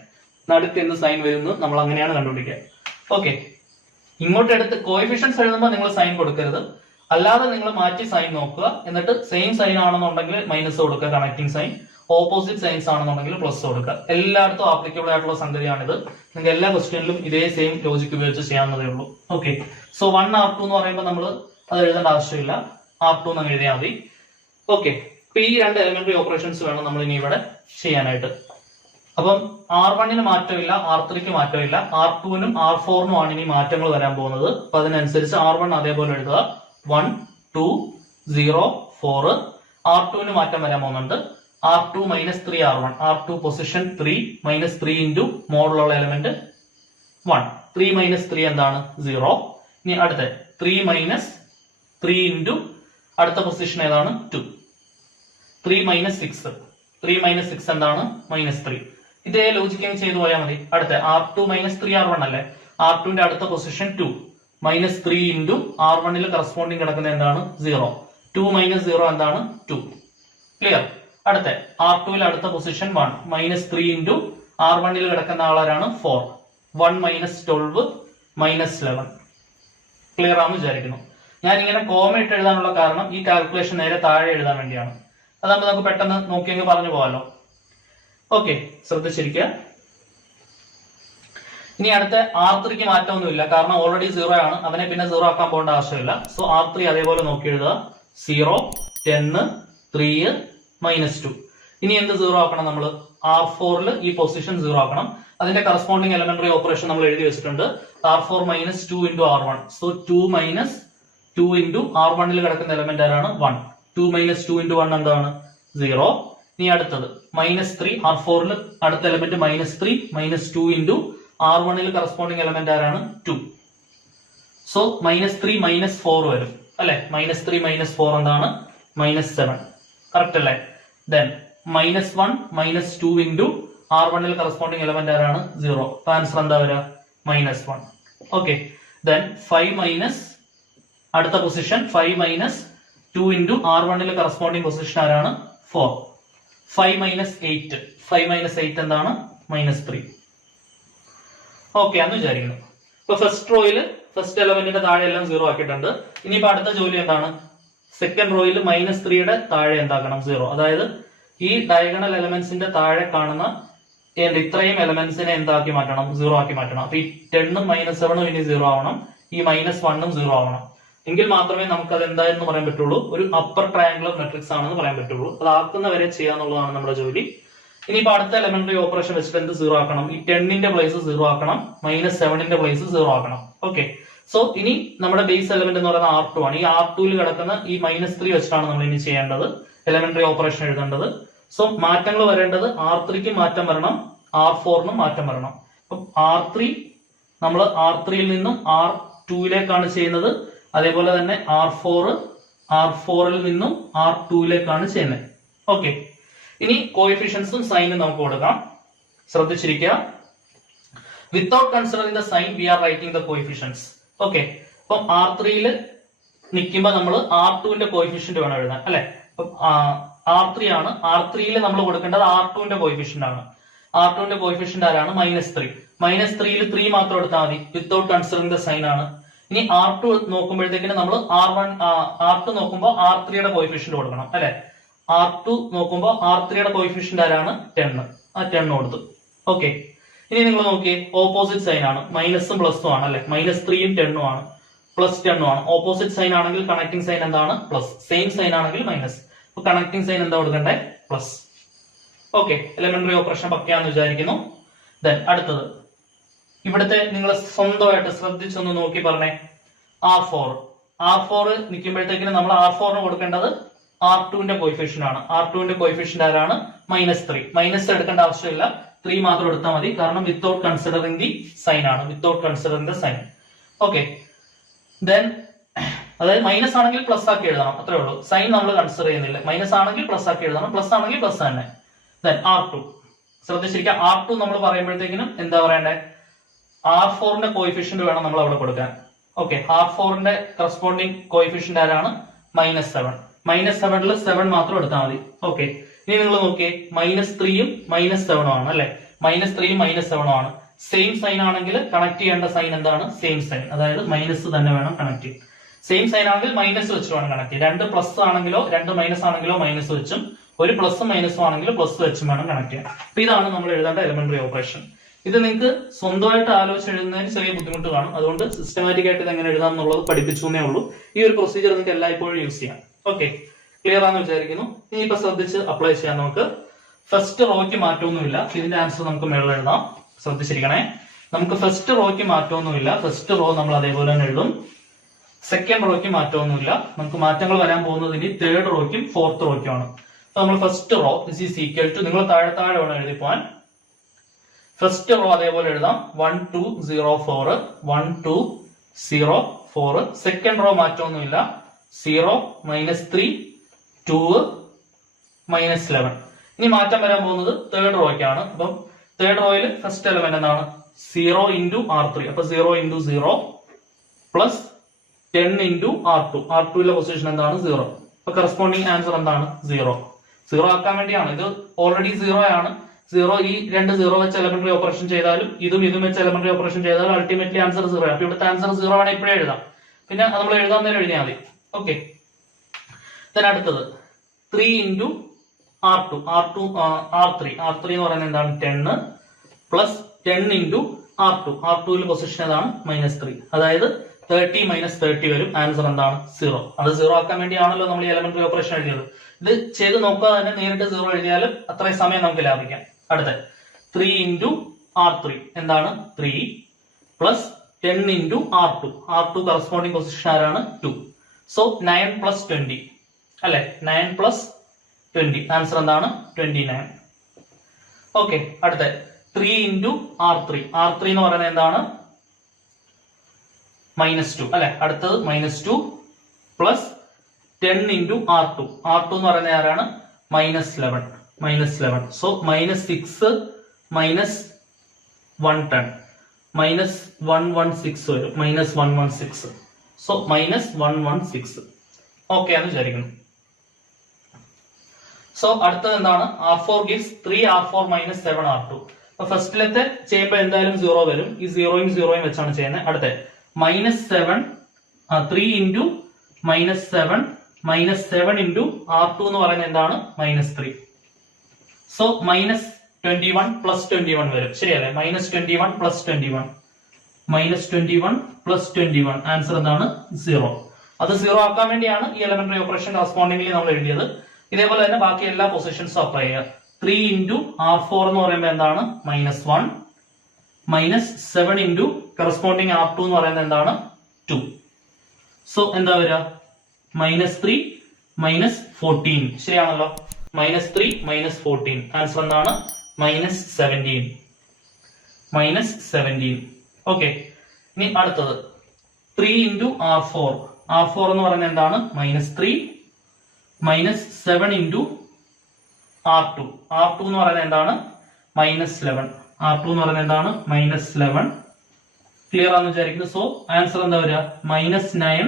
നടുക്ക് എന്ത് സൈൻ വരുന്നു നമ്മൾ അങ്ങനെയാണ് കണ്ടുപിടിക്കുക. ഓക്കെ, ഇങ്ങോട്ട് എടുത്ത് കോഎഫിഷ്യൻസ് എഴുതുമ്പോൾ നിങ്ങൾ സൈൻ കൊടുക്കരുത്. അല്ലാതെ നിങ്ങൾ മാറ്റി സൈൻ നോക്കുക. എന്നിട്ട് സെയിം സൈൻ ആണെന്നുണ്ടെങ്കിൽ മൈനസ് കൊടുക്കുക കണക്റ്റിംഗ് സൈൻ, ഓപ്പോസിറ്റ് സൈൻസ് ആണെന്നുണ്ടെങ്കിൽ പ്ലസ് കൊടുക്കുക. എല്ലായിടത്തും ആപ്ലിക്കബിൾ ആയിട്ടുള്ള സംഗതിയാണിത്. നിങ്ങൾക്ക് എല്ലാ ക്വസ്റ്റ്യനിലും ഇതേ സെയിം ലോജിക് ഉപയോഗിച്ച് ചെയ്യാവുന്നതേ ഉള്ളൂ. ഓക്കെ, സോ 1 R2 എന്ന് പറയുമ്പോൾ നമ്മൾ അത് എഴുതേണ്ട ആവശ്യമില്ല, R2 എന്ന് എഴുതിയാൽ മതി. ഓക്കെ, അപ്പൊ ഈ രണ്ട് എലിമെന്ററി ഓപ്പറേഷൻസ് വേണം നമ്മൾ ഇനി ഇവിടെ ചെയ്യാനായിട്ട്. അപ്പം R1ന് മാറ്റമില്ല, R3ക്ക് മാറ്റമില്ല, R2നും R4നും ആണ് ഇനി മാറ്റങ്ങൾ വരാൻ പോകുന്നത്. അപ്പൊ അതിനനുസരിച്ച് R1 അതേപോലെ എഴുതുക, 1 2 0 4. R2ന് മാറ്റം വരാൻ പോകുന്നുണ്ട്, R2 -3 R1, R2 position 3 -3 into മോഡലുള്ള element 1. 3 - 3 എന്താണ്? 0. ഇനി അടുത്ത 3 - 3 ഇൻറ്റു അടുത്ത പൊസിഷൻ ഏതാണ്? 2. 3 - 6, 3 - 6 എന്താണ്? -3. ഇതേ ലോജിക്ക് ചെയ്തു പോയാൽ മതി. അടുത്ത R2 -3 R1 അല്ലേ, R2ന്റെ അടുത്ത പൊസിഷൻ 2 -3 ഇൻറ്റു R1ൽ കറസ്പോണ്ടിങ് കിടക്കുന്ന എന്താണ്? 0. 2 - 0 എന്താണ്? 2. ക്ലിയർ? അടുത്ത R2ൽ അടുത്ത പൊസിഷൻ 1 -3 ഇൻറ്റു R1ൽ കിടക്കുന്ന ആളാരാണ്? 4. 1 - 12 -11. ക്ലിയർ ആണെന്ന് വിചാരിക്കുന്നു. ഞാൻ ഇങ്ങനെ കോമ ഇട്ട് എഴുതാനുള്ള കാരണം ഈ കാൽക്കുലേഷൻ നേരെ താഴെ എഴുതാൻ വേണ്ടിയാണ്. അതാകുമ്പോൾ നമുക്ക് പെട്ടെന്ന് നോക്കിയെങ്കിൽ പറഞ്ഞു പോകാമല്ലോ. ഓക്കെ, ശ്രദ്ധിച്ചിരിക്കുക. ഇനി അടുത്ത R3ക്ക് മാറ്റമൊന്നുമില്ല, കാരണം ഓൾറെഡി 0 ആണ്. അവനെ പിന്നെ 0 ആക്കാൻ പോകേണ്ട ആവശ്യമില്ല. സോ R3 അതേപോലെ നോക്കി എഴുതുക, 0 10 3 -2. ഇനി എന്ത് 0 ആക്കണം? നമ്മൾ R4ൽ ഈ പൊസിഷൻ 0 ആക്കണം. അതിന്റെ കറസ്പോണ്ടിങ് എലിമെന്ററി ഓപ്പറേഷൻ നമ്മൾ എഴുതി വെച്ചിട്ടുണ്ട്, R4 -2 into R1. So 2 - 2 into R1ൽ കിടക്കുന്ന എലിമെന്റ് ആരാണ്? 1. 2 - 2 ഇൻറ്റു 1 എന്താണ്? 0. ഇനി അടുത്തത് -3 R4ൽ അടുത്ത എലിമെന്റ് -3 -2 ഇൻറ്റു R1ൽ കറസ്പോണ്ടിങ് എലിമെന്റ് ആരാണ്? 2. സോ -3 -4 വരും അല്ലെ, -3 -4 എന്താണ്? -7. കറക്റ്റ് അല്ലേ? ദെൻ -1 -2 ഇൻറ്റു R1ൽ കറസ്പോണ്ടിങ് എലിമെന്റ് ആരാണ്? 0. അപ്പൊ ആൻസർ എന്താ വരിക? -1. ഓക്കെ, ദെൻ 5 അടുത്ത പൊസിഷൻ 5 - 2 ഇൻറ്റു R1ൽ കറസ്പോണ്ടിങ് പൊസിഷൻ ആരാണ്? 4. 5 - 8, 5 - 8 എന്താണ്? -3. ഓക്കെ എന്ന് വിചാരിക്കുന്നു. ഇപ്പൊ ഫസ്റ്റ് റോയിൽ ഫസ്റ്റ് എലമെന്റിന്റെ താഴെ എല്ലാം 0 ആക്കിയിട്ടുണ്ട്. ഇനിയിപ്പോ അടുത്ത ജോലി എന്താണ്? സെക്കൻഡ് റോയിൽ -3യുടെ താഴെ എന്താക്കണം? 0. അതായത് ഈ ഡയഗണൽ എലമെന്റ്സിന്റെ താഴെ കാണുന്ന ഇത്രയും എലമെന്റ്സിനെ എന്താക്കി മാറ്റണം? 0 ആക്കി മാറ്റണം. അപ്പൊ ഈ 10ഉം -7ഉം ഇനി 0 ആവണം, ഈ -1ഉം 0 ആവണം. എങ്കിൽ മാത്രമേ നമുക്ക് അത് എന്തായെന്ന് പറയാൻ പറ്റുള്ളൂ, ഒരു അപ്പർ ട്രയാങ്കുലർ മെട്രിക്സ് ആണെന്ന് പറയാൻ പറ്റുള്ളൂ. അത് ആക്കുന്ന വരെ ചെയ്യാന്നുള്ളതാണ് നമ്മുടെ ജോലി. ഇനിയിപ്പോ അടുത്ത എലമെന്ററി ഓപ്പറേഷൻ വെച്ചിട്ട് എന്ത് 0 ആക്കണം? ഈ 10ന്റെ പ്ലേസ് 0 ആക്കണം, -7ന്റെ പ്ലേസ് 0 ആക്കണം. ഓക്കെ, സോ ഇനി നമ്മുടെ ബേസ് എലമെന്റ് എന്ന് പറയുന്നത് R2 ആണ്. ഈ R2 കിടക്കുന്ന ഈ -3 വെച്ചിട്ടാണ് നമ്മൾ ഇനി ചെയ്യേണ്ടത് എലമെന്ററി ഓപ്പറേഷൻ എഴുതേണ്ടത്. സോ മാറ്റങ്ങൾ വരേണ്ടത് R3ക്ക് മാറ്റം വരണം, R4നും മാറ്റം വരണം. അപ്പം R3 നമ്മൾ R3യിൽ നിന്നും R2യിലേക്കാണ് ചെയ്യുന്നത്. അതേപോലെ തന്നെ R4ൽ നിന്നും R2യിലേക്കാണ് ചെയ്യുന്നത്. ഓക്കെ, ഇനി കോഎഫിഷ്യൻസും സൈനും നമുക്ക് കൊടുക്കാം. ശ്രദ്ധിച്ചിരിക്കുക. Without considering the sign we are writing the coefficients. Okay, അപ്പം R3യിൽ നിൽക്കുമ്പോൾ നമ്മൾ R2ന്റെ കോഎഫിഷ്യന്റ് വേണം എഴുതാൻ, അല്ലെ? അപ്പം R3 ആണ്. R3യിൽ നമ്മൾ കൊടുക്കേണ്ടത് R2ന്റെ കോഎഫിഷ്യന്റ് ആണ്. R2ന്റെ കോഎഫിഷ്യന്റ് ആരാണ്? -3. -3യിൽ 3 മാത്രം എടുത്താൽ മതി, വിത്തൗട്ട് കൺസിഡറിംഗ് ദ സൈൻ ആണ്. ഇനി R2 നോക്കുമ്പോഴത്തേക്കിന് നമ്മൾ R2 നോക്കുമ്പോൾ R3യുടെ കോഎഫിഷ്യന്റ് കൊടുക്കണം, അല്ലെ? R2 നോക്കുമ്പോൾ R3യുടെ കോഎഫിഷ്യന്റ് ആരാണ്? 10. ആ 10 കൊടുത്തു. ഓക്കെ, ഇനി നിങ്ങൾ നോക്കിയേ, ഓപ്പോസിറ്റ് സൈൻ ആണ്, മൈനസും പ്ലസും ആണ്, അല്ലെ? -3യും 10ഉം ആണ്, +10ഉം ആണ്. ഓപ്പോസിറ്റ് സൈൻ ആണെങ്കിൽ കണക്ടിങ് സൈൻ എന്താണ്? പ്ലസ്. സെയിം സൈൻ ആണെങ്കിൽ മൈനസ്. അപ്പൊ കണക്ടിങ് സൈൻ എന്താ കൊടുക്കണ്ടേ? പ്ലസ്. ഓക്കെ, എലിമെന്ററി ഓപ്പറേഷൻ പക്കയാന്ന് വിചാരിക്കുന്നു. ദെൻ അടുത്തത്, ഇവിടുത്തെ നിങ്ങൾ സ്വന്തമായിട്ട് ശ്രദ്ധിച്ചൊന്ന് നോക്കി പറഞ്ഞേ. R4 നിൽക്കുമ്പോഴത്തേക്കിന് നമ്മൾ R4ന് കൊടുക്കേണ്ടത് R2ന്റെ കോഎഫിഷ്യന്റ് ആണ്. R2ന്റെ കോഎഫിഷ്യന്റ് ആരാണ്? -3. മൈനസ് എടുക്കേണ്ട ആവശ്യമില്ല, 3 മാത്രം എടുത്താൽ മതി, കാരണം വിത്തൗട്ട് കൺസിഡറിംഗ് ദി സൈൻ ആണ്, without considering the sign. Okay, then അതായത് മൈനസ് ആണെങ്കിൽ പ്ലസ് ആക്കി എഴുതണം, അത്രേ ഉള്ളൂ. സൈൻ നമ്മൾ കൺസിഡർ ചെയ്യുന്നില്ല. മൈനസ് ആണെങ്കിൽ പ്ലസ് ആക്കി എഴുതണം, പ്ലസ് ആണെങ്കിൽ പ്ലസ് തന്നെ. ദെൻ R2 ശ്രദ്ധിച്ചിരിക്കുക. R2 നമ്മൾ പറയുമ്പോഴത്തേക്കിനും എന്താ പറയണ്ടേ? R4ന്റെ കോഎഫിഷ്യന്റ് വേണം നമ്മൾ അവിടെ കൊടുക്കാൻ. ഓക്കെ, R4ന്റെ കറസ്പോണ്ടിങ് കോഎഫിഷ്യന്റ് ആരാണ്? -7. -7ൽ 7 മാത്രം എടുത്താൽ മതി. ഓക്കെ, ഇനി നിങ്ങൾ നോക്കിയേ, -3യും -7ഉം ആണ്, അല്ലെ? -3യും -7ഉം ആണ്. സെയിം സൈൻ ആണെങ്കിൽ കണക്ട് ചെയ്യേണ്ട സൈൻ എന്താണ്? സെയിം സൈൻ, അതായത് മൈനസ് തന്നെ വേണം കണക്ട് ചെയ്യാൻ. സെയിം സൈൻ ആണെങ്കിൽ മൈനസ് വെച്ച് വേണം കണക്ട് ചെയ്യാൻ. 2 പ്ലസ് ആണെങ്കിലോ 2 മൈനസ് ആണെങ്കിലോ മൈനസ് വെച്ചും, ഒരു പ്ലസും മൈനസും ആണെങ്കിലോ പ്ലസ് വെച്ചും വേണം കണക്ട് ചെയ്യാൻ. അപ്പൊ ഇതാണ് നമ്മൾ എഴുതേണ്ട എലിമെന്ററി ഓപ്പറേഷൻ. ഇത് നിങ്ങൾക്ക് സ്വന്തമായിട്ട് ആലോചിച്ച് എഴുതുന്നതിന് ചെറിയ ബുദ്ധിമുട്ട് കാണും, അതുകൊണ്ട് സിസ്റ്റമാറ്റിക് ആയിട്ട് ഇത് എങ്ങനെ എഴുതാം എന്നുള്ളത് പഠിപ്പിച്ചേ ഉള്ളൂ. ഈ ഒരു പ്രൊസീജിയർ നിങ്ങൾക്ക് എല്ലായ്പ്പോഴും യൂസ് ചെയ്യാം. ഓക്കെ, ക്ലിയർ ആണെന്ന് വിചാരിക്കുന്നു. ഇനിയിപ്പോ ശ്രദ്ധിച്ച് അപ്ലൈ ചെയ്യാൻ നമുക്ക്. ഫസ്റ്റ് റോയ്ക്ക് മാറ്റമൊന്നുമില്ല, ഇതിന്റെ ആൻസർ നമുക്ക് മേളിൽ എഴുതാം. ശ്രദ്ധിച്ചിരിക്കണേ, നമുക്ക് ഫസ്റ്റ് റോയ്ക്ക് മാറ്റമൊന്നുമില്ല, ഫസ്റ്റ് റോ നമ്മൾ അതേപോലെ തന്നെ എഴുതും. സെക്കൻഡ് റോയ്ക്ക് മാറ്റമൊന്നുമില്ല, നമുക്ക് മാറ്റങ്ങൾ വരാൻ പോകുന്നത് ഇനി തേർഡ് റോയ്ക്കും ഫോർത്ത് റോയ്ക്കും ആണ്. അപ്പൊ നമ്മൾ first row is equal to, നിങ്ങൾ താഴെ വേണം എഴുതി പോവാൻ. ഫസ്റ്റ് റോ അതേപോലെ എഴുതാം, 1 2 0 4 1 2 0 4. സെക്കൻഡ് റോ മാറ്റമൊന്നുമില്ല, 0 -3 2 -11. ഇനി മാറ്റം വരാൻ പോകുന്നത് തേർഡ് റോയ്ക്കാണ്. അപ്പം തേർഡ് റോയിൽ ഫസ്റ്റ് എലമെന്റ് എന്താണ്? 0 × R3. അപ്പൊ 0 × 0 പ്ലസ് 10 × R2. R2ലെ പൊസിഷൻ എന്താണ്? 0. അപ്പൊ കറസ്പോണ്ടിങ് ആൻസർ എന്താണ്? 0 ആക്കാൻ വേണ്ടിയാണ്. ഇത് ഓൾറെഡി 0 ആണ്. 0 ഈ 2 0 വെച്ച് എലമെന്ററി ഓപ്പറേഷൻ ചെയ്താലും ഇതും വെച്ച് എലമെന്ററി ഓപ്പറേഷൻ ചെയ്താലും അൾട്ടിമേറ്റ്ലി ആൻസർ 0 ആണ്. അപ്പൊ ഇവിടുത്തെ ആൻസർ 0 ആണ്, ഇപ്പോഴേ എഴുതാം. പിന്നെ നമ്മൾ എഴുതാൻ നേരം എഴുതിയാൽ മതി. ഓക്കെ, അടുത്തത് 3 × R2. R3 എന്ന് പറയുന്നത് എന്താണ്? 10 പ്ലസ് 10 × R2. R2ൽ പൊസിഷൻ ഏതാണ്? -3. അതായത് 30 - 30 വരും. ആൻസർ എന്താണ്? 0. അത് 0 ആക്കാൻ വേണ്ടിയാണല്ലോ നമ്മൾ ഈ എലമെന്ററി ഓപ്പറേഷൻ എഴുതിയത്. ഇത് ചെയ്ത് നോക്കാതെ തന്നെ നേരിട്ട് 0 എഴുതിയാലും അത്രയും സമയം നമുക്ക് ലാഭിക്കാം. അടുത്ത 3 × R3 എന്താണ്? 3 plus 10 × R2. R2 corresponding position ആരാണ്? 2. സോ 9 + 20 അല്ലെ? 9 + 20 ആൻസർ എന്താണ്? 29. ഓക്കെ, അടുത്ത 3 × R3. R3 എന്ന് പറയുന്നത് എന്താണ്? -2 അല്ലെ? അടുത്തത് -2 പ്ലസ് 10 × R2. R2 എന്ന് പറയുന്നത് ആരാണ്? -11. സോ -6 -110 -116 വരും. -116. സോ -116. ഓക്കെ എന്ന് വിചാരിക്കുന്നു. സോ അടുത്തത് എന്താണ്? R4 gives 3R4 - 7R2. അപ്പൊ ഫസ്റ്റിലത്തെ ചെയ്യുമ്പോൾ എന്തായാലും 0 വരും. ഈ 0യും 0യും വെച്ചാണ് ചെയ്യുന്നത്. അടുത്ത -7 3 × -7 -7 × R2 എന്ന് പറയുന്നത് എന്താണ്? -3. സോ -21 + 21 വരും. ശരിയല്ലേ? -21 + 21 -21 + 21 ആൻസർ എന്താണ്? 0. അത് 0 ആക്കാൻ വേണ്ടിയാണ് ഈ എലമെന്ററി ഓപ്പറേഷൻ കറസ്പോണ്ടിംഗ്ലി നമ്മൾ എഴുതിയത്. ഇതേപോലെ തന്നെ ബാക്കി എല്ലാ പൊസിഷൻസും അപ്ലൈ ചെയ്യുക. 3 × R4 എന്ന് പറയുമ്പോൾ എന്താണ്? -1 -7 × കറസ്പോണ്ടിങ് R2 എന്ന് പറയുന്നത് എന്താണ്? സോ എന്താ വരിക? -3 -14. ശരിയാണല്ലോ. -3 -14. ആൻസർ എന്താണ്? -17. -17. ഓക്കെ. ഇനി അടുത്തത് 3 into R4. R4 എന്ന് പറയുന്നത് എന്താണ്? -3 -7 into R2. R2 എന്ന് പറയുന്നത് എന്താണ്? -11. R2 എന്ന് പറയുന്നത് എന്താണ്? -11. ക്ലിയർ ആണെന്ന് വിചാരിക്കുന്നു. സോ ആൻസർ എന്താ വരിക? -9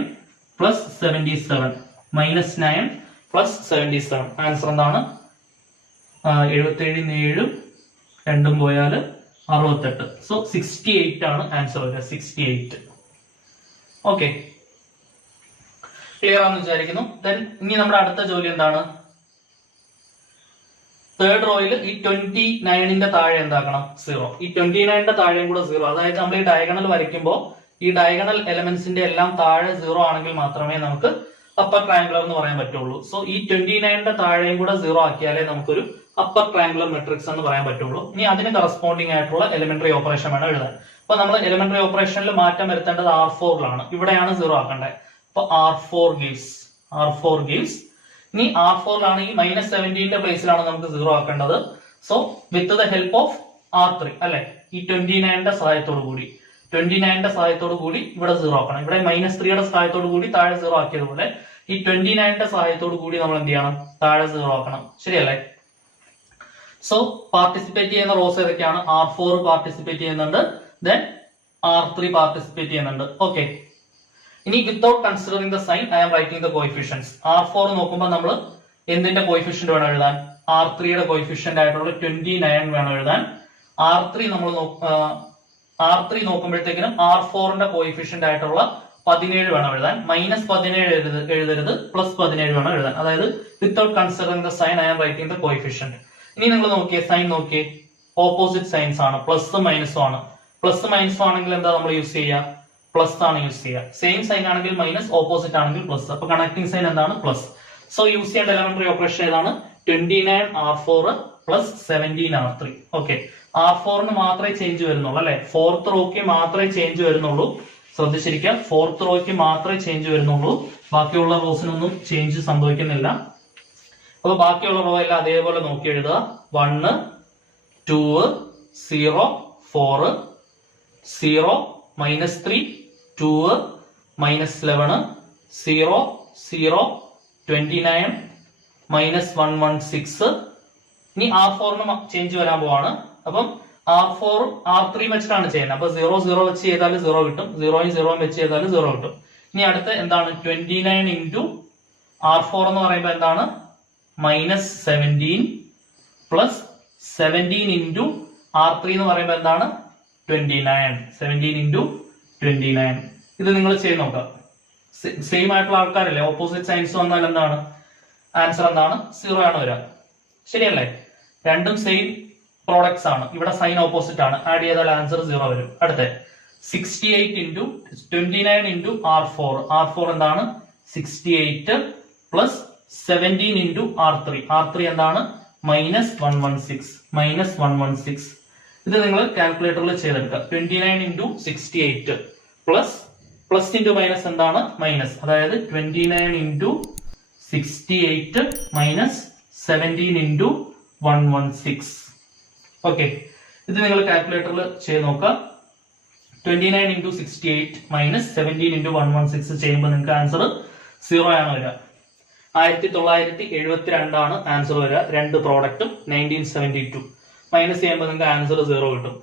+ 77. -9 + 77. ആൻസർ എന്താണ്? 77 7 രണ്ടും പോയാൽ 68. സോ 68 ആണ് ആൻസർ വരിക. 68. ഓക്കെ, ക്ലിയർ ആണെന്ന് വിചാരിക്കുന്നു. ദെൻ ഇനി നമ്മുടെ അടുത്ത ജോലി എന്താണ്? തേർഡ് റോയിൽ ഈ 29ന്റെ താഴെ എന്താക്കണം? 0. ഈ 29ന്റെ താഴെയും കൂടെ 0. അതായത് നമ്മൾ ഈ ഡയഗണൽ വരയ്ക്കുമ്പോൾ ഈ ഡയഗണൽ എലമെന്റ്സിന്റെ എല്ലാം താഴെ 0 ആണെങ്കിൽ മാത്രമേ നമുക്ക് അപ്പർ ട്രയാങ്കുലർ എന്ന് പറയാൻ പറ്റുള്ളൂ. സോ ഈ 29ന്റെ താഴെയും കൂടെ 0 ആക്കിയാലേ നമുക്കൊരു അപ്പർ ട്രയാങ്കുലർ മെട്രിക്സ് എന്ന് പറയാൻ പറ്റുള്ളൂ. ഇനി അതിന് കറസ്പോണ്ടിങ് ആയിട്ടുള്ള എലിമെന്ററി ഓപ്പറേഷൻ വേണം എഴുതാൻ. അപ്പൊ നമ്മൾ എലിമെന്ററി ഓപ്പറേഷനിൽ മാറ്റം വരുത്തേണ്ടത് R4ലാണ്. ഇവിടെയാണ് 0 ആക്കേണ്ടത്. അപ്പൊ R4 gives. ഇനി R4ലാണ് ഈ -17ന്റെ പ്ലേസിലാണ് നമുക്ക് 0 ആക്കേണ്ടത്. So with the help of R3 അല്ലെ, ഈ 29ന്റെ സഹായത്തോടു കൂടി ഇവിടെ 0 ആക്കണം. ഇവിടെ -3യുടെ സഹായത്തോടു കൂടി താഴെ 0 ആക്കിയതുപോലെ ഈ 29ന്റെ സഹായത്തോടു കൂടി നമ്മൾ എന്ത് ചെയ്യണം? താഴെ 0 ആക്കണം. ശരിയല്ലേ? സോ പാർട്ടിസിപ്പേറ്റ് ചെയ്യുന്ന റോസ് ഏതൊക്കെയാണ്? R4 പാർട്ടിസിപ്പേറ്റ് ചെയ്യുന്നുണ്ട്, ദെൻ R3 പാർട്ടിസിപ്പേറ്റ് ചെയ്യുന്നുണ്ട്. ഓക്കെ. ഇനി without considering the sign I am writing the coefficients. R4 നോക്കുമ്പോൾ നമ്മൾ എന്തിന്റെ കോഎഫിഷ്യന്റ് വേണം എഴുതാൻ? R3യുടെ കോഎഫിഷ്യന്റ് ആയിട്ടുള്ള 29 വേണം എഴുതാൻ. R3 നോക്കുമ്പോഴത്തേക്കിനും R4ന്റെ കോഎഫിഷ്യന്റ് ആയിട്ടുള്ള 17 വേണം എഴുതാൻ. -17 എഴുതരുത്, +17 വേണം എഴുതാൻ. അതായത് without considering the sign I am writing the coefficient. ഇനി നിങ്ങൾ നോക്കിയേ, സൈൻ നോക്കിയേ, ഓപ്പോസിറ്റ് സൈൻസ് ആണ്, പ്ലസും മൈനസും ആണ്. പ്ലസ് മൈനസും ആണെങ്കിൽ എന്താ നമ്മൾ യൂസ് ചെയ്യുക? പ്ലസ് ആണ് യൂസ് ചെയ്യുക. സെയിം സൈൻ ആണെങ്കിൽ മൈനസ്, ഓപ്പോസിറ്റ് ആണെങ്കിൽ പ്ലസ്. അപ്പൊ കണക്ടിങ് സൈൻ എന്താണ്? പ്ലസ്. സോ യൂസ് ചെയ്യേണ്ട എലിമെന്ററി ഓപ്പറേഷൻ ഏതാണ്? 29 R4 + 17 R3. ഓക്കെ. R4ന് മാത്രമേ ചേഞ്ച് വരുന്നുള്ളൂ അല്ലെ, ഫോർത്ത് റോയ്ക്ക് മാത്രമേ ചേഞ്ച് വരുന്നുള്ളൂ. ശ്രദ്ധിച്ചിരിക്കുക, ഫോർത്ത് റോയ്ക്ക് മാത്രമേ ചേഞ്ച് വരുന്നുള്ളൂ, ബാക്കിയുള്ള റോസിനൊന്നും ചേഞ്ച് സംഭവിക്കുന്നില്ല. അപ്പൊ ബാക്കിയുള്ള റോ എല്ലാം അതേപോലെ നോക്കി എഴുതുക. 1 2 0 4 0 -3 2 -11 0 0 29 -116. ഇനി R4ന് ചേഞ്ച് വരാൻ പോവാണ്. അപ്പം R4 R3 വെച്ചിട്ടാണ് ചെയ്യുന്നത്. അപ്പൊ 0 0 വെച്ച് ചെയ്താൽ 0 കിട്ടും, 0 0 വെച്ച് ചെയ്താൽ 0 കിട്ടും. ഇനി അടുത്ത എന്താണ്? 29 into R4 എന്ന് പറയുമ്പോൾ എന്താണ്? -17 + 17 into R3 എന്ന് പറയുമ്പോൾ എന്താണ്? 29. 17 into 29. ഇത് നിങ്ങൾ ചെയ്ത് നോക്കാം. സെയിം ആയിട്ടുള്ള ആൾക്കാരല്ലേ, ഓപ്പോസിറ്റ് സൈൻസ് വന്നാൽ എന്താണ് ആൻസർ? എന്താണ്? 0 ആണ് വരിക. ശരിയല്ലേ? രണ്ടും സെയിം പ്രോഡക്ട്സ് ആണ്. ഇവിടെ സൈൻ ഓപ്പോസിറ്റ് ആണ്, ആഡ് ചെയ്താൽ ആൻസർ 0 വരും. അടുത്ത 68 into 29 into R4. R4 എന്താണ്? 68 + 17 into R3. R3 എന്താണ്? -116. ഇത് നിങ്ങൾ കാൽക്കുലേറ്ററിൽ ചെയ്തെടുക്കുക. 29 into 68 പ്ലസ് ഇൻറ്റു മൈനസ് എന്താണ്? മൈനസ്. അതായത് 29 into 68 -17 into 116. ഓക്കെ, ഇത് നിങ്ങൾ കാൽക്കുലേറ്ററിൽ ചെയ്ത് നോക്കുക. 29 into 68 -17 into 116 ചെയ്യുമ്പോൾ നിങ്ങൾക്ക് ആൻസർ 0 ആണ് വരിക. 1972 ആണ് ആൻസർ വരിക. രണ്ട് പ്രോഡക്റ്റും 1972 മൈനസ് ചെയ്യുമ്പോൾ നിങ്ങൾക്ക് ആൻസർ 0 കിട്ടും.